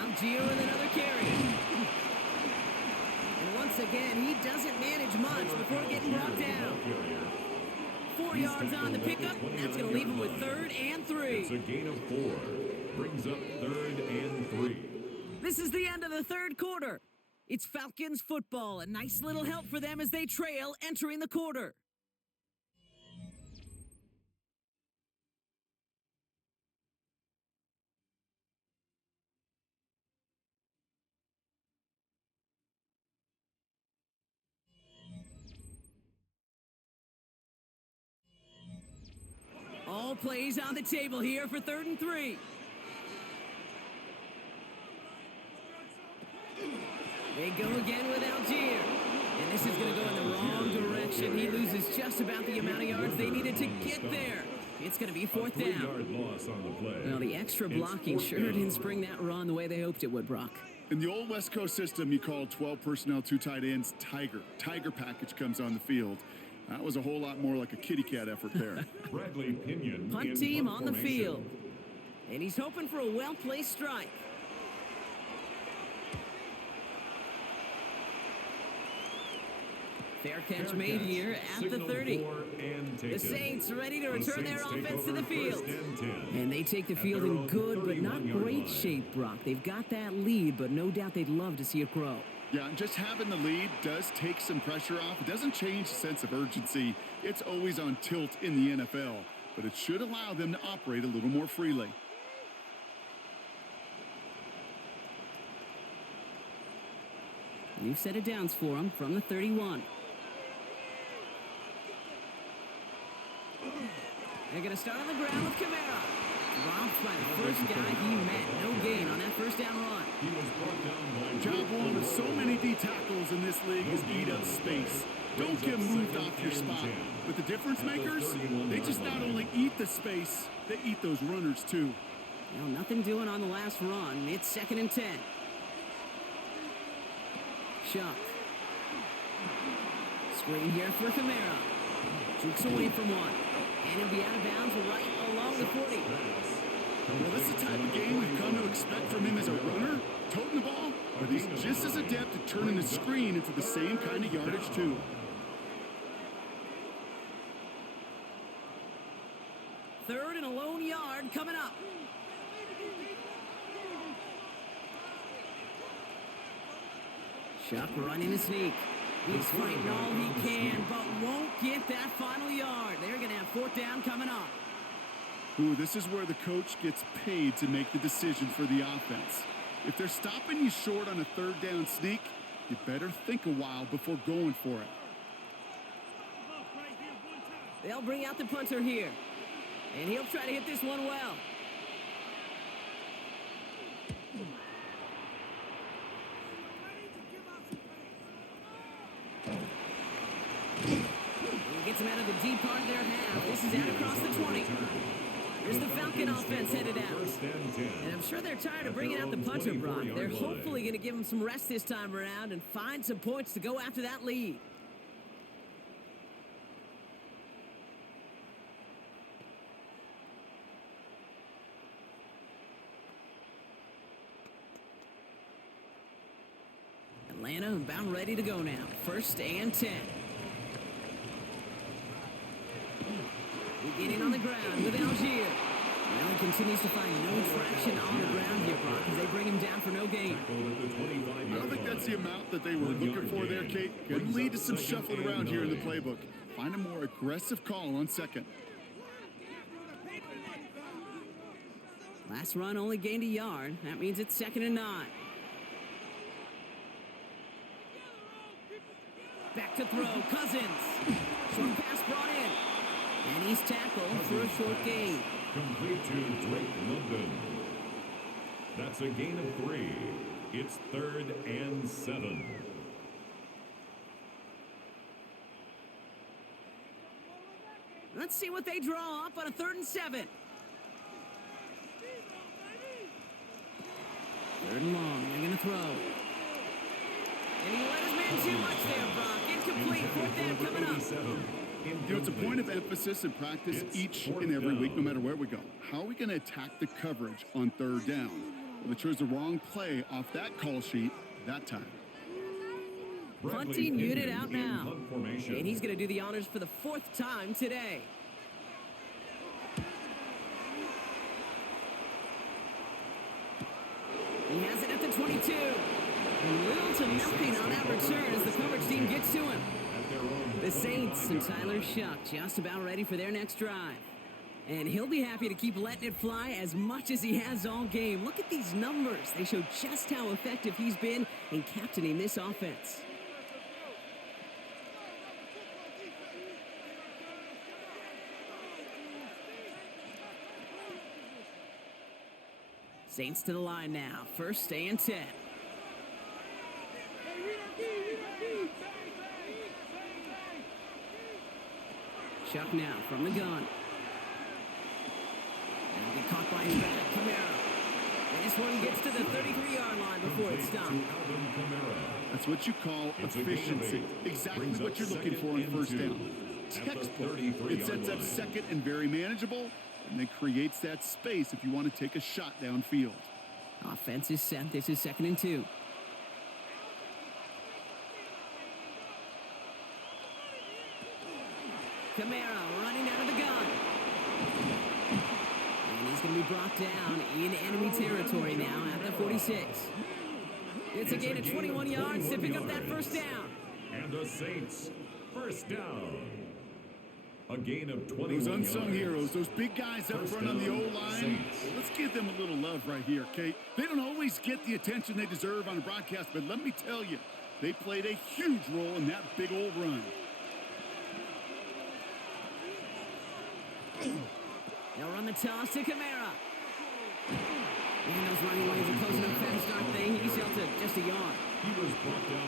Algier with another carry. And once again, he doesn't manage much before getting brought down. 4 yards on the pickup. That's going to leave him with 3rd and 3. It's a gain of 4. Brings up 3rd and 3. This is the end of the 3rd quarter. It's Falcons football. A nice little help for them as they trail entering the quarter. All plays on the table here for 3rd and 3. They go again with Algier. And this is going to go in the wrong direction. He loses just about the amount of yards they needed to get there. It's going to be 4th down. 3-yard loss on the play. Well, the extra blocking sure didn't spring that run the way they hoped it would, Brock. In the old West Coast system, you call 12 personnel, 2 tight ends, Tiger. Tiger package comes on the field. That was a whole lot more like a kitty cat effort there. Bradley Pinion Punt in team punt on the formation. field. And he's hoping for a well-placed strike. Fair catch made here at the 30. The Saints ready to return their offense to the field. And they take the field in good but not great shape, Brock. They've got that lead, but no doubt they'd love to see it grow. Yeah, and just having the lead does take some pressure off. It doesn't change the sense of urgency. It's always on tilt in the NFL, but it should allow them to operate a little more freely. New set of downs for him from the 31. They're going to start on the ground with Kamara. Dropped by the first guy he met. No gain on that first down run. He was brought down by Job one of so many D tackles in this league is eat up space. Don't get moved off your spot. But the difference makers, they just not only eat the space, they eat those runners too. Well, nothing doing on the last run. It's 2nd and 10. Shuck. Screen here for Kamara. Jukes away from one. And he'll be out of bounds right along the 40. Well, this is the type of game we've come to expect from him as a runner, toting the ball, but he's just as adept at turning the screen into the same kind of yardage too. Third and a lone yard coming up. Shuck running a sneak. He's fighting all he can, but won't get that final yard. They're going to have 4th down coming up. Ooh, this is where the coach gets paid to make the decision for the offense. If they're stopping you short on a 3rd down sneak, you better think a while before going for it. They'll bring out the punter here. And he'll try to hit this one well. He gets him out of the deep part of their half. This is out across the 20. Here's the Falcon offense headed out. And I'm sure they're tired of bringing out the punter, Brock. They're hopefully going to give him some rest this time around and find some points to go after that lead. Atlanta about ready to go now. 1st and 10. Beginning on the ground with Algier. Now he continues to find no traction on the ground here, Brock, as they bring him down for no gain. I don't think that's the amount that they were looking for there, Kate. Could lead to some shuffling around here in the playbook. Find a more aggressive call on 2nd. Last run only gained a yard. That means it's 2nd and 9. Back to throw. Cousins. Short pass brought in. And he's tackled for a short gain. Complete to Drake London. That's a gain of 3. It's 3rd and 7. Let's see what they draw up on a 3rd and 7. 3rd and long. They're going to throw. And he let his man too much there, Brock. Incomplete. 4th down coming up. You know, it's a point of emphasis in practice each and every week, no matter where we go. How are we going to attack the coverage on 3rd down? Well, they chose the wrong play off that call sheet that time. Punting unit out now. And he's going to do the honors for the 4th time today. He has it at the 22. And little to nothing on that return as the coverage team gets to him. The Saints and Tyler Shuck just about ready for their next drive. And he'll be happy to keep letting it fly as much as he has all game. Look at these numbers. They show just how effective he's been in captaining this offense. Saints to the line now. First and 10. Chuck now from the gun. And he'll be caught by his back, Kamara. And this one gets to the 33-yard line before it's stopped. That's what you call efficiency. Exactly what you're looking for on first down. Textbook. It sets up second and very manageable, and then creates that space if you want to take a shot downfield. Offense is set. This is 2nd and 2. Kamara running out of the gun. And he's going to be brought down in enemy territory now at the 46. It's a gain of 21 yards to pick up that first down. And the Saints, first down. A gain of 21 Those unsung yards. heroes, those big guys up front on the O-line. Let's give them a little love right here, Kate. They don't always get the attention they deserve on a broadcast, but let me tell you, they played a huge role in that big old run. They'll run the toss to Kamara. And those running lanes are closing up fast, aren't they? He's held to just a yard.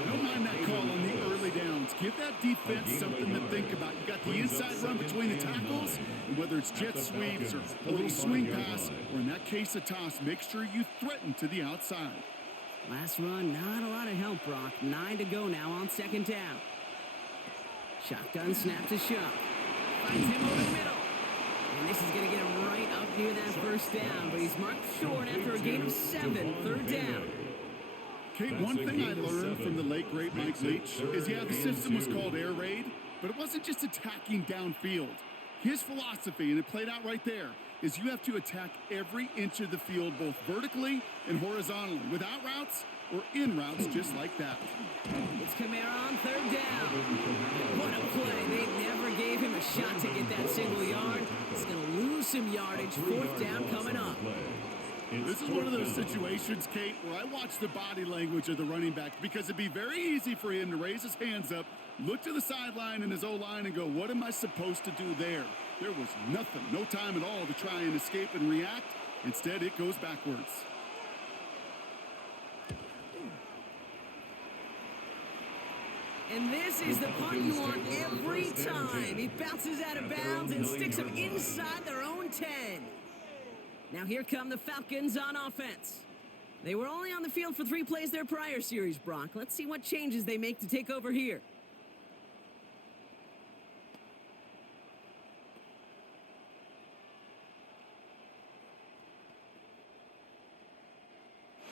Don't mind that call on the early downs. Give that defense something to think about. You got the inside run between the tackles, and whether it's jet sweeps or a little swing pass, or in that case a toss, make sure you threaten to the outside. Last run, not a lot of help, Brock. 9 to go now on 2nd down. Shotgun snap to Shuck. Finds him over the middle. And this is going to get him right up near that first down, but he's marked short after a gain of 7, 3rd down. Kate, one thing I learned from the late, great Mike Leach is, yeah, the system was called air raid, but it wasn't just attacking downfield. His philosophy, and it played out right there, is you have to attack every inch of the field, both vertically and horizontally, without routes or in routes just like that. It's Kamara on 3rd down. What a play. They never gave him a shot to get that single yard. He's going to lose some yardage. 4th down coming up. This is one of those situations, Kate, where I watch the body language of the running back because it'd be very easy for him to raise his hands up, look to the sideline and his O-line and go, what am I supposed to do there? There was nothing, no time at all to try and escape and react. Instead, it goes backwards. And this is the punt you want every time. He bounces out of bounds and sticks them inside their own 10. Now here come the Falcons on offense. They were only on the field for 3 plays their prior series, Brock. Let's see what changes they make to take over here.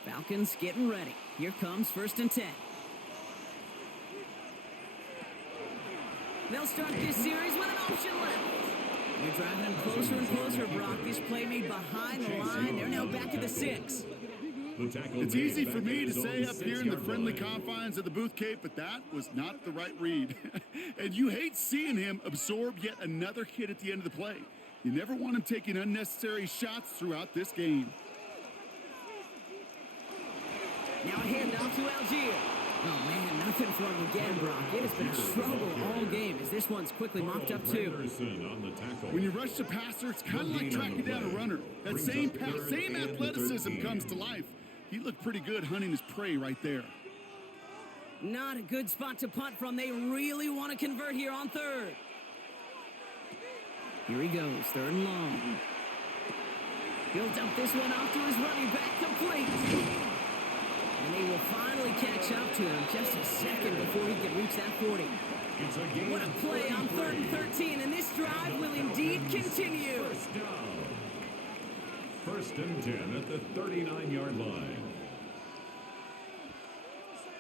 Falcons getting ready. Here comes 1st and 10. They'll start this series with an option left. They're driving them closer and closer, Brock. This play made behind the line. They're now back to the 6. It's easy for me to say up here in the friendly confines of the booth, Kate, but that was not the right read. And you hate seeing him absorb yet another hit at the end of the play. You never want him taking unnecessary shots throughout this game. Now a handoff to Algier. Oh, man, nothing for him again, Brock. It has been a struggle all game as this one's quickly mopped up, too. When you rush the passer, it's kind of like tracking down a runner. That same pass, same athleticism comes to life. He looked pretty good hunting his prey right there. Not a good spot to punt from. They really want to convert here on 3rd. Here he goes, 3rd and long. He'll dump this one off to his running back, complete. And they will finally catch up to him just a second before he can reach that 40. What a play on 3rd and 13, and this drive will indeed continue. First and 10 at the 39-yard line.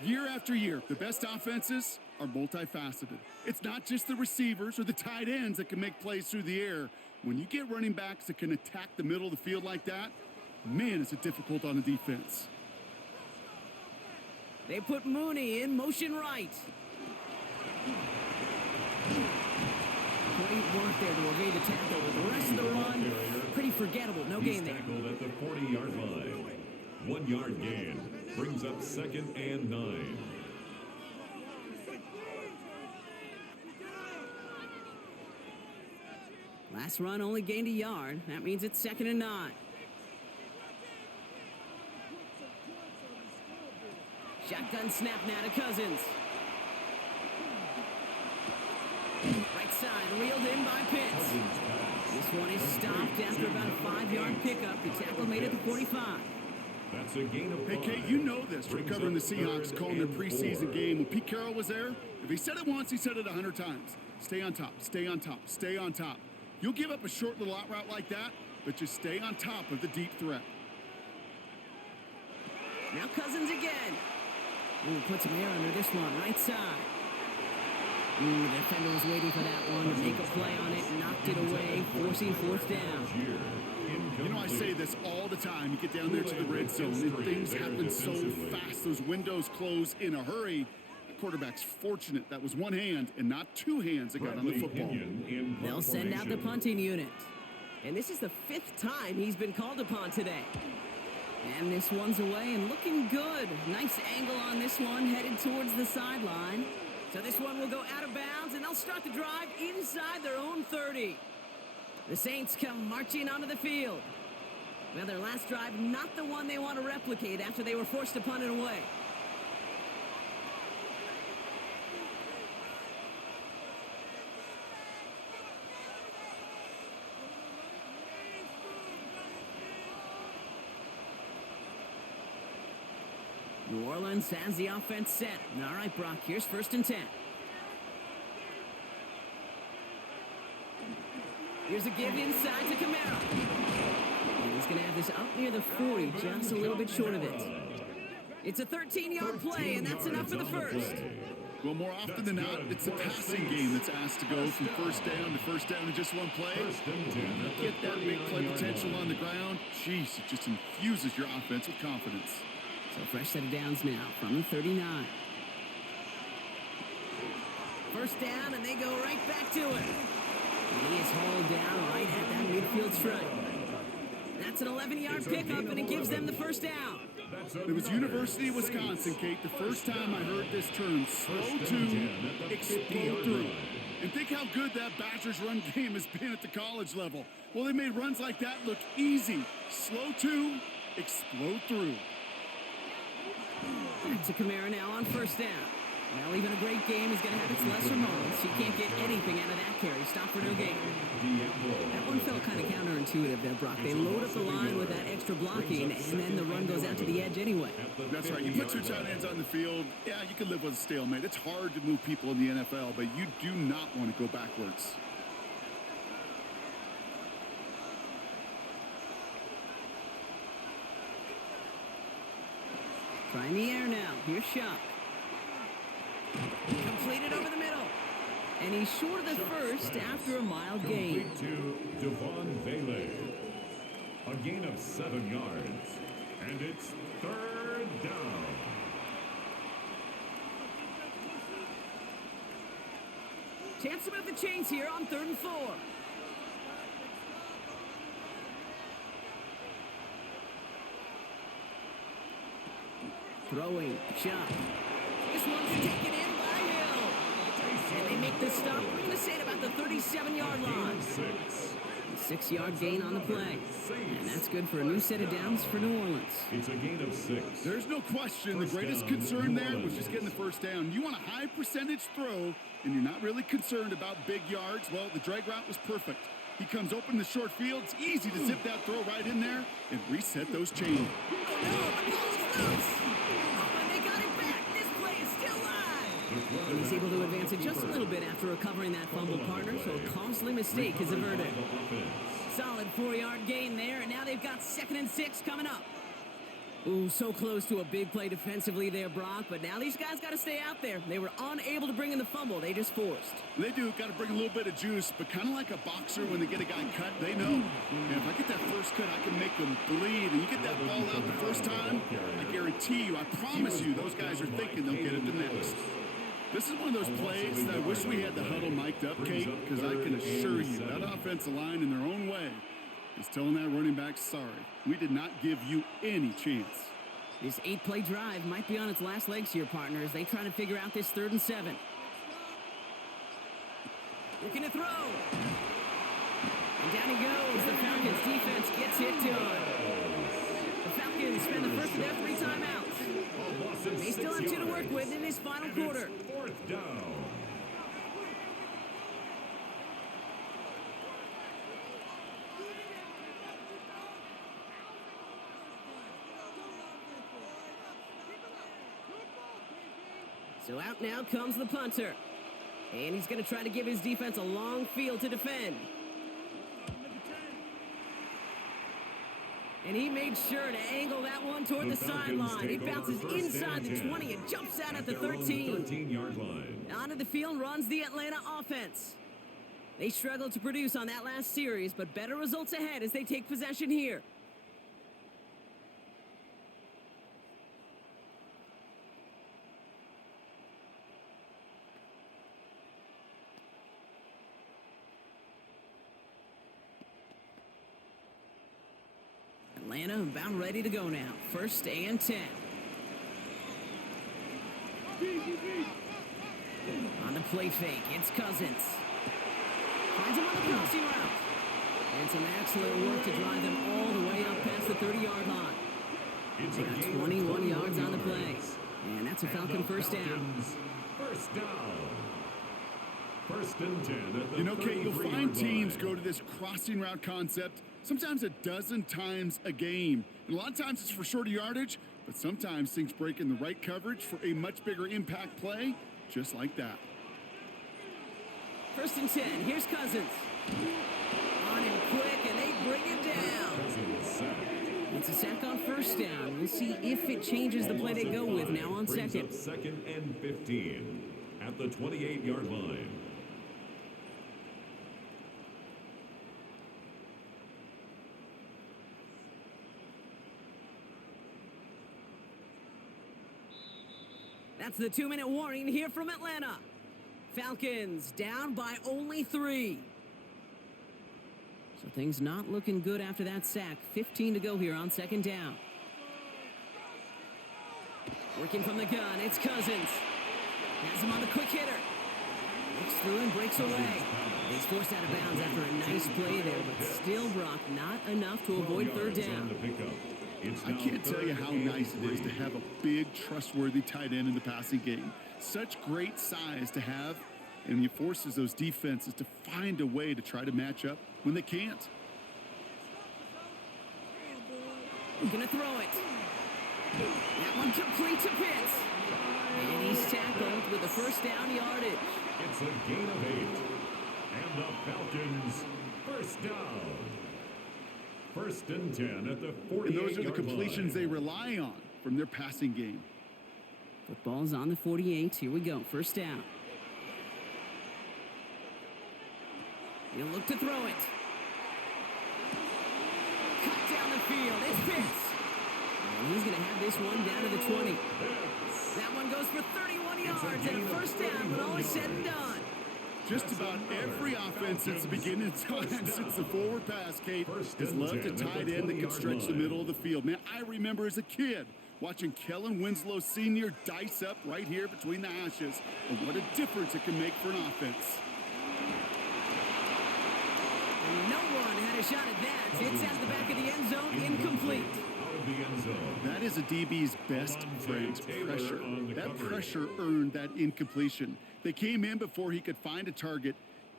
Year after year, the best offenses are multifaceted. It's not just the receivers or the tight ends that can make plays through the air. When you get running backs that can attack the middle of the field like that, man, is it difficult on a defense. They put Mooney in motion right. Great work there to evade the tackle, but the rest of the run, pretty forgettable. No gain there. Tackled at the 40-yard line. 1 yard gain brings up 2nd and 9. Last run only gained a yard. That means it's 2nd and 9. Shotgun snap now to Cousins. Right side, reeled in by Pitts. This one is stopped after about a 5-yard pickup. The tackle made it to 45. That's a gain of 5. Hey, Kate, you know this from covering the Seahawks, calling their preseason game. When Pete Carroll was there, if he said it once, he said it 100 times. Stay on top, stay on top, stay on top. You'll give up a short little out route like that, but just stay on top of the deep threat. Now Cousins again. Ooh, puts him there under this one, right side. Ooh, the defender was waiting for that one to make a play on it, knocked it away, forcing 4th down. You know, I say this all the time. You get down there to the red zone, and things happen so fast. Those windows close in a hurry. The quarterback's fortunate that was one hand and not two hands that got on the football. They'll send out the punting unit. And this is the 5th time he's been called upon today. And this one's away and looking good. Nice angle on this one, headed towards the sideline. So this one will go out of bounds, and they'll start the drive inside their own 30. The Saints come marching onto the field. Well, their last drive, not the one they want to replicate after they were forced to punt it away. New Orleans has the offense set. All right, Brock, here's 1st and 10. Here's a give inside to Kamara. And he's going to have this up near the 40, just a little bit short of it. It's a 13-yard play, and that's enough for the first. Well, more often than not, it's the passing game that's asked to go from first down in just one play. Get that big play potential on the ground. Jeez, it just infuses your offense with confidence. So fresh set of downs now from the 39. First down, and they go right back to it. And he is hauled down right at that midfield stripe. That's an 11-yard pickup, and it gives them the first down. It was University of Wisconsin, Kate, the first time I heard this term, slow to explode through. And think how good that Badgers run game has been at the college level. Well, they made runs like that look easy. Slow to explode through. Back to Kamara now on first down. Well, even a great game is going to have its lesser moments. You can't get anything out of that carry. Stop for no gain. That one felt kind of counterintuitive there, Brock. They load up the line with that extra blocking, and then the run goes out to the edge anyway. That's right. You put 2 tight ends on the field, yeah, you can live with a stalemate. It's hard to move people in the NFL, but you do not want to go backwards. Trying the air now. Here's Shop. Completed over the middle. And he's short of the first after a mild gain. Complete to Devon Bailey. A gain of 7 yards. And it's 3rd down. Chance to move the chains here on 3rd and 4. Throwing, Shop. This one's taken in by Hill. And they make the stop. We're going to say it about the 37-yard line. 6-yard gain on the play. And that's good for a new set of downs for New Orleans. It's a gain of 6. There's no question. The greatest concern there was just getting the first down. You want a high percentage throw, and you're not really concerned about big yards. Well, the drag route was perfect. He comes open in the short field. It's easy to zip that throw right in there and reset those chains. Oh, no, the ball is loose. Oh, and they got it back. This play is still live. And he's able to advance it just a little bit after recovering that fumble partner, so a costly mistake is averted. Solid 4-yard gain there, and now they've got 2nd and 6 coming up. Ooh, so close to a big play defensively there, Brock, but now these guys got to stay out there. They were unable to bring in the fumble. They just forced. They do. Got to bring a little bit of juice, but kind of like a boxer when they get a guy cut, they know. And if I get that first cut, I can make them bleed. And you get that ball out the first time, I guarantee guarantee you, I promise you, those guys are thinking they'll get it the next. This is one of those plays that I wish we had the huddle mic'd up, Kate, because I can assure you that offensive line in their own way is telling that running back, sorry, we did not give you any chance. This 8-play drive might be on its last legs here, partner, as they try to figure out this 3rd and 7. Looking to throw. And down he goes. The Falcons defense gets it done. The Falcons spend the first of their 3 timeouts. They still have 2 to work with in this final quarter. 4th down. So out now comes the punter. And he's going to try to give his defense a long field to defend. And he made sure to angle that one toward the sideline. It bounces inside the 20 and jumps out at the 13. 13-yard line. Onto the field runs the Atlanta offense. They struggled to produce on that last series, but better results ahead as they take possession here. Atlanta about ready to go now. 1st and 10. On the play fake, it's Cousins. Finds him on the crossing route. And some excellent work to drive them all the way up past the 30-yard line. They got 21 yards on the play. And that's a Falcon first down. First down. 1st and 10 at the You know, Kate, you'll 33-yard find teams line. go to this crossing route concept sometimes a dozen times a game. And a lot of times it's for shorter yardage, but sometimes things break in the right coverage for a much bigger impact play, just like that. 1st and 10. Here's Cousins. On him quick, and they bring him down. Cousins sacked. It's a sack on 1st down. We'll see if it changes the play they go with now on Brings 2nd. up 2nd and 15 at the 28-yard line. That's the 2-minute warning here from Atlanta. Falcons down by only 3. So things not looking good after that sack. 15 to go here on 2nd down. Working from the gun, it's Cousins. Has him on the quick hitter. Looks through and breaks away. He's forced out of bounds after a nice play there, but still, Brock, not enough to avoid 3rd down. I can't tell you how nice it is to have a big, trustworthy tight end in the passing game. Such great size to have, and he forces those defenses to find a way to try to match up when they can't. Gonna throw it. That one complete to Pitts. And he's tackled with the 1st down yardage. It's a gain of 8. And the Falcons, 1st down. 1st and 10 at the 48-yard line. And those are the completions they rely on from their passing game. Football's on the 48. Here we go. 1st down. He'll look to throw it. Cut down the field. It's Pitts. And he's going to have this one down to the 20. That one goes for 31 yards and a 1st down when all is said and done. Just about every offense since the beginning of time, since the forward pass, Kate, has loved a tight end that can stretch the middle of the field. Man, I remember as a kid watching Kellen Winslow Sr. dice up right here between the hashes, and what a difference it can make for an offense. And no one had a shot at that. It's at the back of the end zone, incomplete. That is a DB's best friend, pressure. That pressure earned that incompletion. They came in before he could find a target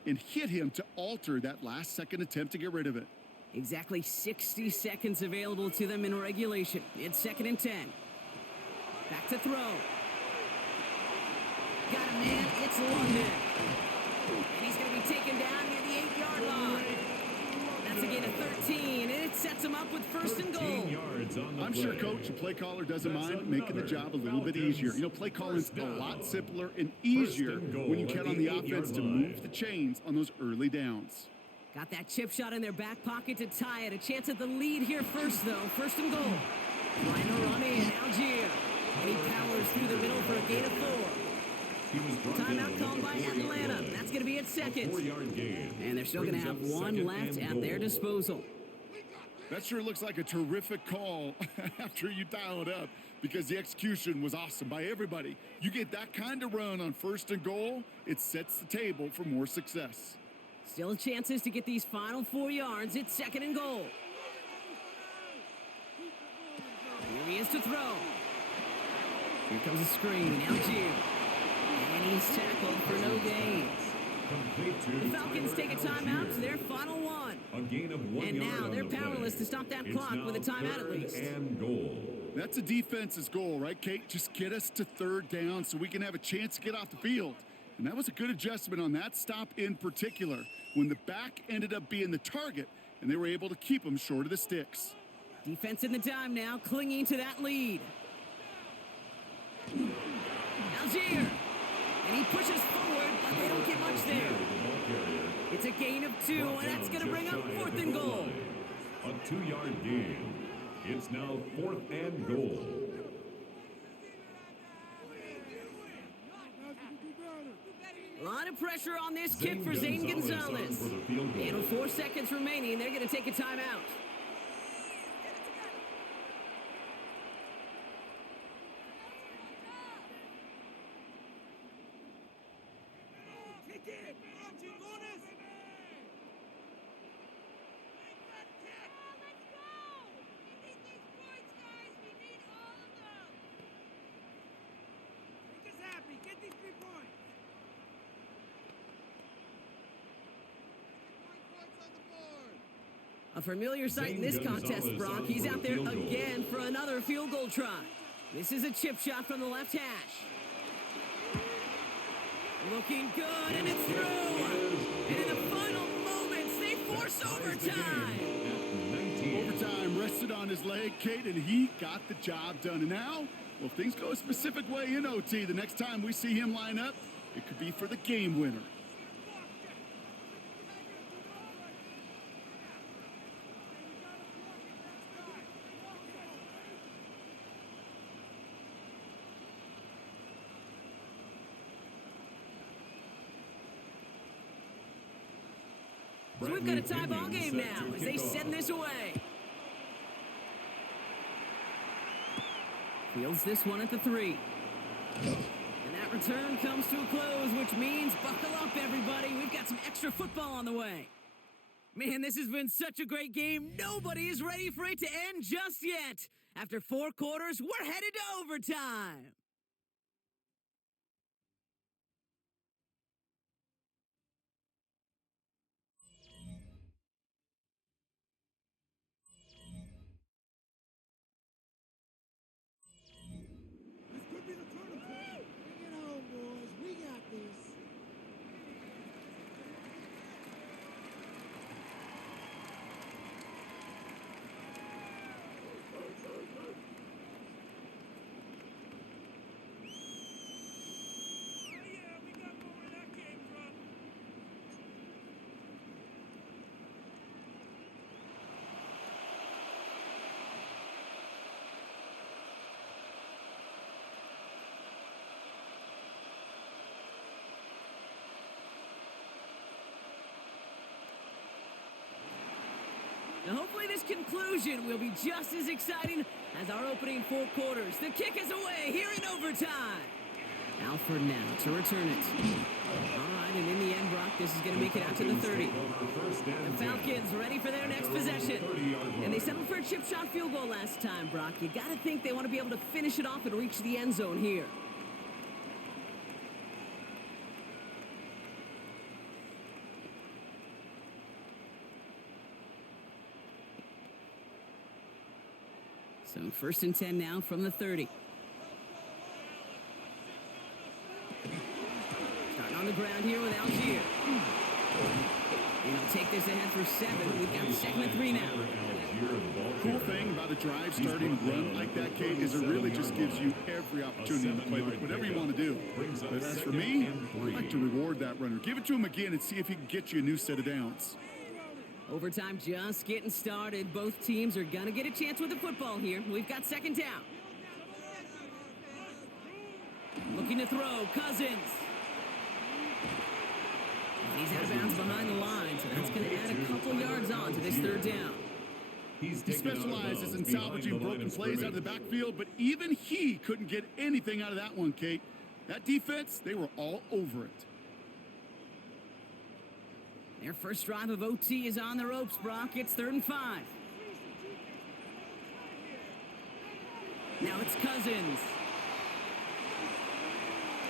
and hit him to alter that last-second attempt to get rid of it. Exactly 60 seconds available to them in regulation. It's 2nd and 10. Back to throw. Got a man. It's London. And he's going to be taken down near the 8-yard line. That's a gain of 13, and it sets him up with 1st and goal. I'm sure, Coach, the play caller doesn't mind making the job a little bit easier. You know, play calling's a lot simpler and easier when you count on the offense to move the chains on those early downs. Got that chip shot in their back pocket to tie it. A chance at the lead here first, though. 1st and goal. Trying to run in, Algier. seconds. 4-yard gain. And they're still going to Brings have up one second left and at their goal. disposal. That sure looks like a terrific call after you dial it up, because the execution was awesome by everybody. You get that kind of run on 1st and goal, it sets the table for more success. Still chances to get these final 4 yards. It's 2nd and goal. Here he is to throw. Here comes a screen. Algier. And he's tackled for no gains. Complete to The Falcons take a timeout to Algier. their final one. A gain of 1 And yard now on they're the play. powerless to stop that It's clock now with a timeout at 3rd least. and goal. That's a defense's goal, right, Kate? Just get us to 3rd down so we can have a chance to get off the field. And that was a good adjustment on that stop in particular, when the back ended up being the target, and they were able to keep them short of the sticks. Defense in the dime now, clinging to that lead. Algier. And he pushes forward, but they don't get much there. The ball carrier It's a gain of 2, and that's going to bring up 4th and goal. A 2-yard gain. It's now 4th and goal. A lot of pressure on this kick for Zane Gonzalez. for the field goal. And 4 seconds remaining, they're going to take a timeout. Kick it! Chingones! Make us happy! Get these 3 points! A familiar sight in this contest, Brock. He's out there again for another field goal try. This is a chip shot from the left hash. Looking good, and it's through. And in the final moments, they force overtime. Overtime rested on his leg, Kate, and he got the job done. And now, well, if things go a specific way in OT, the next time we see him line up, it could be for the game winner. So we've got a tie ball game now as they send this away. Fields this one at the 3. And that return comes to a close, which means buckle up, everybody. We've got some extra football on the way. Man, this has been such a great game. Nobody is ready for it to end just yet. After 4 quarters, we're headed to overtime. This could be the turning point! Bring it home, boys. We got this. Now, hopefully this conclusion will be just as exciting as our opening 4 quarters. The kick is away here in overtime. Alford now to return it. All right, and in the end, Brock, this is going to make it out to the 30. The Falcons ready for their next possession. And they settled for a chip shot field goal last time, Brock. You got to think they want to be able to finish it off and reach the end zone here. So 1st and 10 now from the 30. Starting on the ground here with Algier. And he'll take this ahead for 7. We've got 2nd and 3 now. Cool thing about a drive starting run like that, Kate, is it really just gives you every opportunity to play with whatever you want to do. But as for me, I like to reward that runner. Give it to him again and see if he can get you a new set of downs. Overtime just getting started. Both teams are going to get a chance with the football here. We've got 2nd down. Looking to throw. Cousins. He's out of bounds behind the line, so that's going to add a couple yards on to this third down. He specializes in salvaging broken plays out of the backfield, but even he couldn't get anything out of that one, Kate. That defense, they were all over it. Their first drive of OT is on the ropes, Brock. It's 3rd and 5. Now it's Cousins.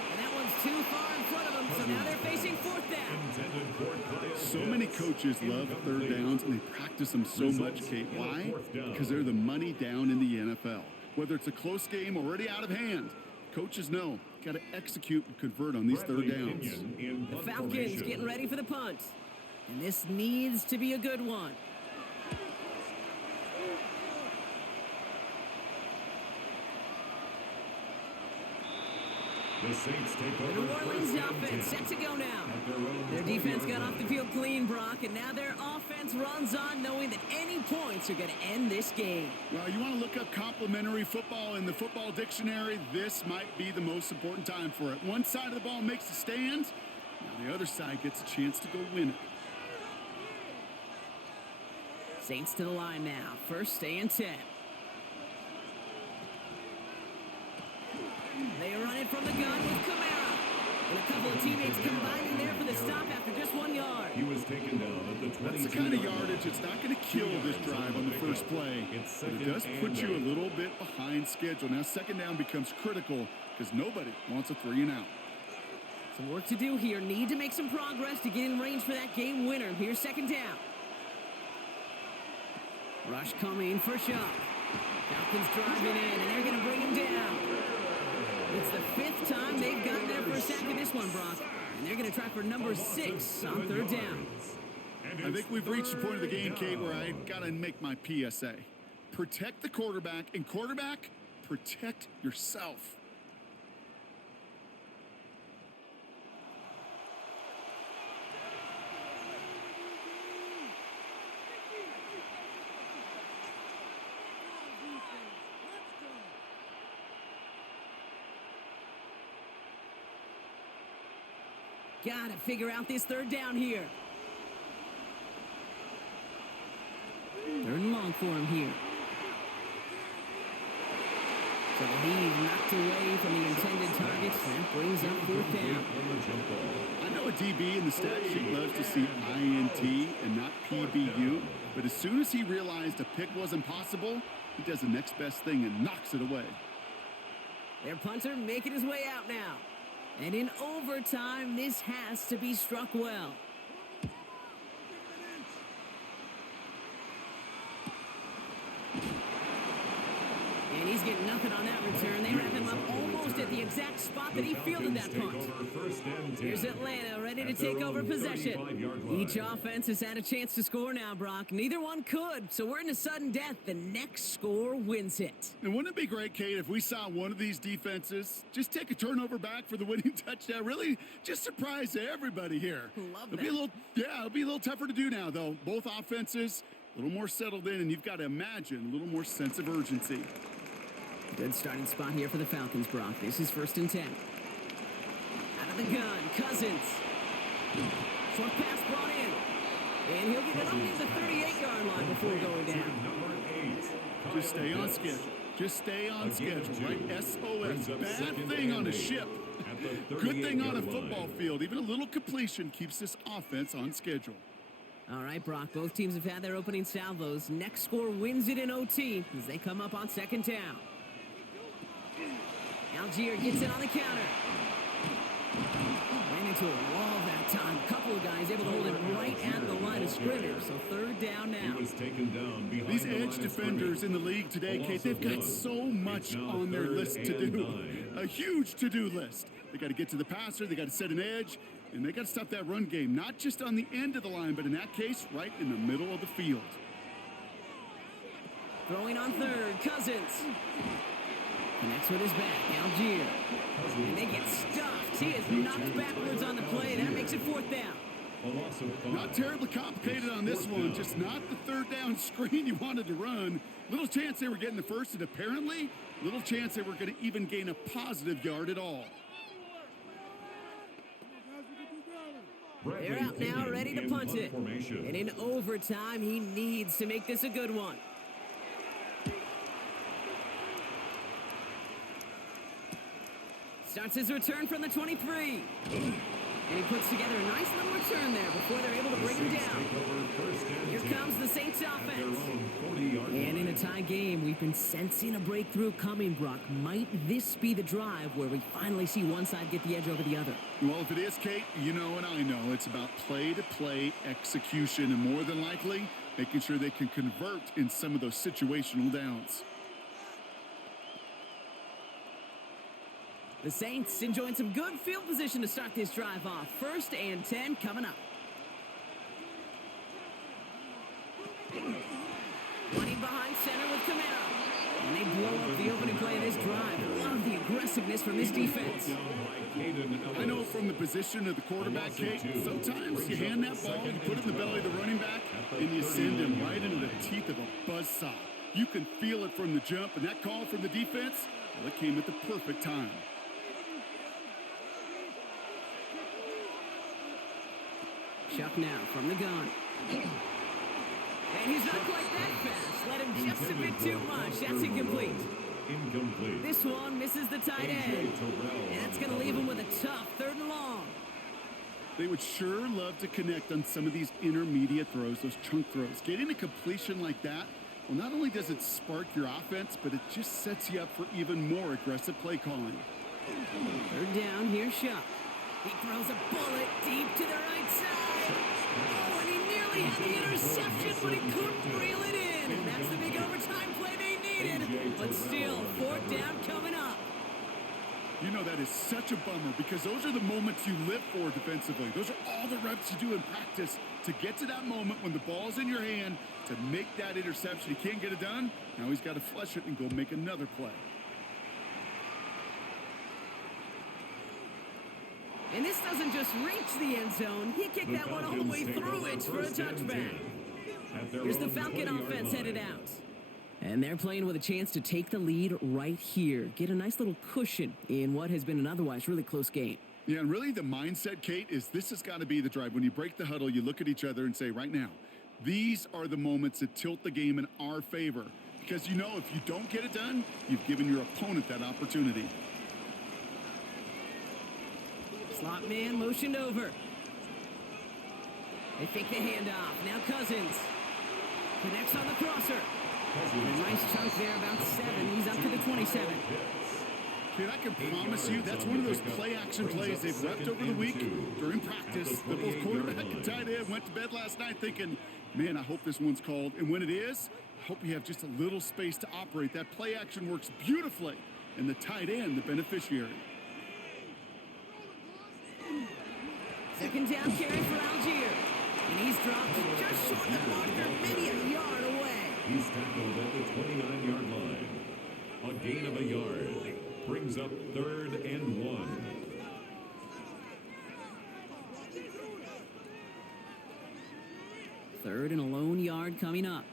And that one's too far in front of them, so now they're facing 4th down. So many coaches love third downs, and they practice them so much, Kate. Why? Because they're the money down in the NFL. Whether it's a close game already out of hand, coaches know got to execute and convert on these third downs. The Falcons getting ready for the punt. And this needs to be a good one. The Saints take The over. New Orleans offense set to go now. Their defense got off the field clean, Brock, and now their offense runs on knowing that any points are going to end this game. Well, you want to look up complimentary football in the football dictionary, this might be the most important time for it. One side of the ball makes a stand, now the other side gets a chance to go win it. Saints to the line now. 1st and 10. They run it from the gun with Kamara. And a couple of teammates combining there for the stop after just 1 yard. He was taken down at the 22. That's the kind of yardage it's not going to kill this drive on the first play. But it does put you a little bit behind schedule. Now 2nd down becomes critical because nobody wants a 3 and out. Some work to do here. Need to make some progress to get in range for that game winner. Here's 2nd down. Rush coming for Shaw. Falcons driving in, and they're going to bring him down. It's the 5th time they've gotten there for a sack in this one, Brock. And they're going to try for number 6 on 3rd down. I think we've reached the point of the game, Kate, where I got to make my PSA. Protect the quarterback, and quarterback, protect yourself. Gotta figure out this 3rd down here. 3rd and long for him here. So he's knocked away from the intended targets. That brings up 4th down. I know a DB in the stat sheet loves to see INT and not PBU, but as soon as he realized a pick wasn't possible, he does the next best thing and knocks it away. Their punter making his way out now. And in overtime, this has to be struck well. And he's getting nothing on that return. They wrap him up almost at the exact spot that he fielded that punt. Here's Atlanta ready to take over possession. Each offense has had a chance to score now, Brock. Neither one could, so we're in a sudden death. The next score wins it. And wouldn't it be great, Kate, if we saw one of these defenses just take a turnover back for the winning touchdown? Really just surprise everybody here. Love that. It'll be a little tougher to do now, though. Both offenses a little more settled in, and you've got to imagine a little more sense of urgency. Good starting spot here for the Falcons, Brock. This is 1st and 10. Out of the gun, Cousins. Short pass brought in. And he'll get it up to the 38-yard line before going down. Just stay on schedule. Just stay on schedule, right? SOS. Bad thing on a ship. Good thing on a football field. Even a little completion keeps this offense on schedule. All right, Brock, both teams have had their opening salvos. Next score wins it in OT as they come up on 2nd down. Algier gets it on the counter. Ran into a wall that time. A couple of guys able to hold it right at the line of scrimmage. So 3rd down now. He was taken down behind These the edge defenders in the league today, Kate, they've got so much on their list to do. A huge to-do list. They got to get to the passer, they got to set an edge, and they got to stop that run game. Not just on the end of the line, but in that case, right in the middle of the field. Throwing on 3rd, Cousins. Connects with his back, Algier. And they get stuffed. He is knocked backwards on the play. That makes it 4th down. Not terribly complicated on this one. Just not the 3rd down screen you wanted to run. Little chance they were getting the first, and apparently, little chance they were going to even gain a positive yard at all. They're out now, ready to punt it. And in overtime, he needs to make this a good one. Starts his return from the 23. And he puts together a nice little return there before they're able to bring him down. Here comes the Saints offense. And in a tie game, we've been sensing a breakthrough coming, Brock. Might this be the drive where we finally see one side get the edge over the other? Well, if it is, Kate, you know and I know it's about play-to-play execution and more than likely making sure they can convert in some of those situational downs. The Saints enjoying some good field position to start this drive off. 1st and 10 coming up. Running behind center with Camara. And they blow up the opening play of this drive. Love the aggressiveness from this defense. I know from the position of the quarterback, Kate, sometimes you hand that ball, you put it in the belly of the running back, and you send him right into the teeth of a buzzsaw. You can feel it from the jump, and that call from the defense, well, it came at the perfect time. Chuck now from the gun. And he's not quite that fast. Let him just a bit too much. That's incomplete. This one misses the tight end. And that's going to leave him with a tough 3rd and long. They would sure love to connect on some of these intermediate throws, those chunk throws. Getting a completion like that, well, not only does it spark your offense, but it just sets you up for even more aggressive play calling. 3rd down, here's Chuck. He throws a bullet deep to the right side. Oh, and he nearly had the interception, but he couldn't reel it in. And that's the big overtime play they needed. But still, 4th down coming up. You know, that is such a bummer because those are the moments you live for defensively. Those are all the reps you do in practice to get to that moment when the ball's in your hand to make that interception. He can't get it done. Now he's got to flush it and go make another play. And this doesn't just reach the end zone. He kicked that one all the way through it for a touchback. Here's the Falcon offense headed out. And they're playing with a chance to take the lead right here. Get a nice little cushion in what has been an otherwise really close game. Yeah, and really the mindset, Kate, is this has got to be the drive. When you break the huddle, you look at each other and say, right now, these are the moments that tilt the game in our favor. Because you know if you don't get it done, you've given your opponent that opportunity. Slot man motioned over. They fake the handoff. Now Cousins connects on the crosser. A nice chunk there, about 7. He's up to the 27. Kid, I can promise you that's one of those play-action plays they've repped over the week during practice. The both quarterback and tight end went to bed last night thinking, man, I hope this one's called. And when it is, I hope we have just a little space to operate. That play-action works beautifully, and the tight end, the beneficiary. 2nd down carry for Algier. And he's dropped just short of the marker, maybe a yard away. He's tackled at the 29-yard line. A gain of a yard brings up 3rd and 1. Third and a lone yard coming up.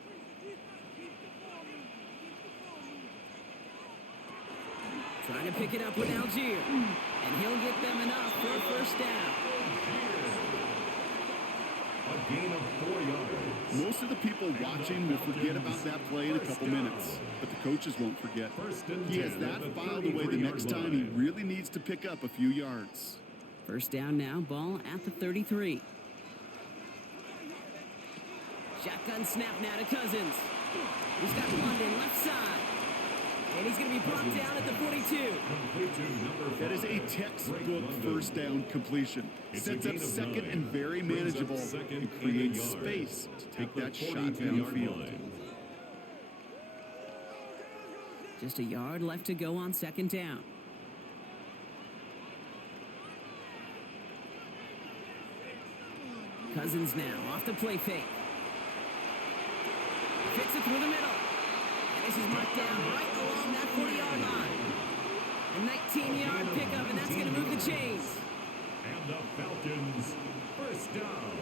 Trying to pick it up with Algier. And he'll get them enough for a 1st down. A gain of 4 yards. Most of the people watching will forget about that play in a couple minutes, but the coaches won't forget. He has that filed away the next time he really needs to pick up a few yards. 1st down now, ball at the 33. Shotgun snap now to Cousins. He's got London left side. And he's going to be brought down at the 42. That is a textbook 1st down completion. Sets up 2nd and very manageable and creates space to take that shot downfield. Just a yard left to go on 2nd down. Cousins now off the play fake. Fits it through the middle. This is marked down right along that 40-yard line. A 19-yard pickup, and that's going to move the chains. And the Falcons, 1st down.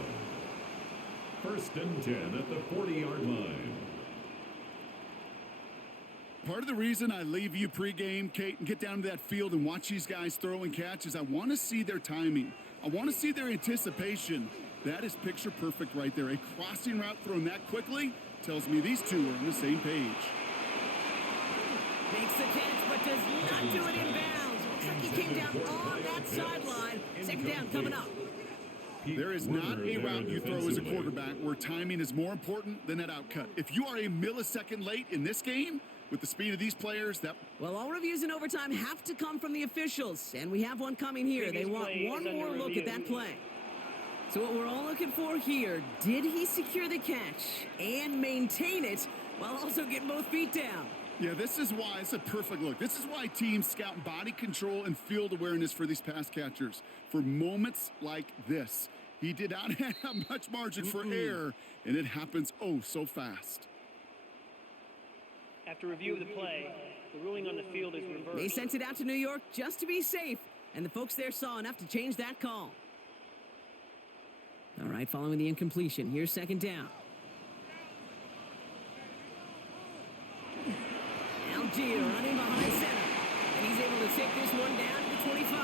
1st and 10 at the 40-yard line. Part of the reason I leave you pregame, Kate, and get down to that field and watch these guys throw and catch is I want to see their timing. I want to see their anticipation. That is picture perfect right there. A crossing route thrown that quickly tells me these two are on the same page. Makes the catch, but does not do it in bounds. Looks like he came down on that sideline. Second down coming up. There is not a route you throw as a quarterback where timing is more important than that outcut. If you are a millisecond late in this game, with the speed of these players, that... Well, all reviews in overtime have to come from the officials, and we have one coming here. They want one more look at that play. So what we're all looking for here, did he secure the catch and maintain it while also getting both feet down? Yeah, this is why it's a perfect look. This is why teams scout body control and field awareness for these pass catchers. For moments like this, he did not have much margin for error, and it happens oh so fast. After review of the play, the ruling on the field is reversed. They sent it out to New York just to be safe, and the folks there saw enough to change that call. All right, following the incompletion, here's second down. Algier running behind center, and he's able to take this one down to the 25.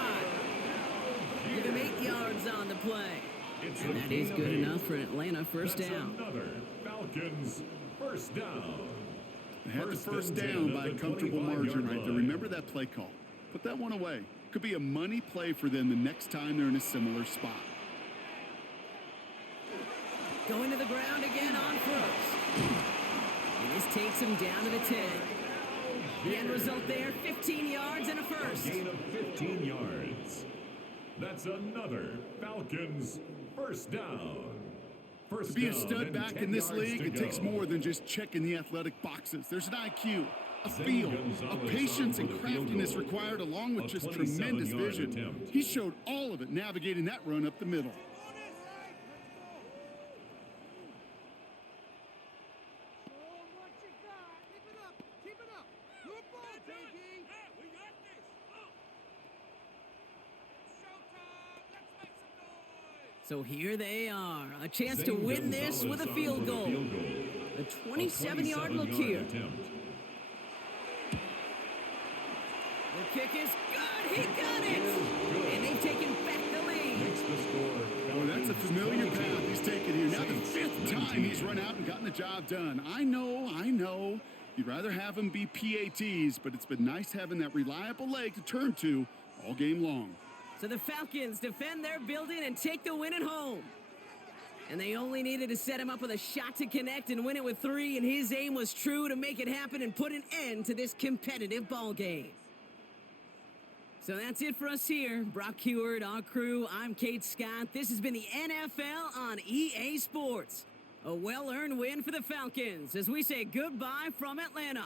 Give him 8 yards on the play. And that is good enough for an Atlanta first down. Another Falcons first down. They had the first down by a comfortable margin right there. Remember that play call. Put that one away. Could be a money play for them the next time they're in a similar spot. Going to the ground again on first. And this takes him down to the 10. The end result there, 15 yards and a first. A gain of 15 yards. That's another Falcons first down. To be a stud back in this league, it takes more than just checking the athletic boxes. There's an IQ, a feel, a patience and craftiness required along with just tremendous vision. He showed all of it navigating that run up the middle. So here they are, a chance to win this with a field goal. A 27-yard look here. The kick is good. He got it. And they've taken back the lead. Oh, that's a familiar path he's taken here. Now the 5th time he's run out and gotten the job done. I know. You'd rather have him be PATs, but it's been nice having that reliable leg to turn to all game long. So the Falcons defend their building and take the win at home. And they only needed to set him up with a shot to connect and win it with 3, and his aim was true to make it happen and put an end to this competitive ball game. So that's it for us here. Brock Heward, our crew, I'm Kate Scott. This has been the NFL on EA Sports. A well-earned win for the Falcons as we say goodbye from Atlanta.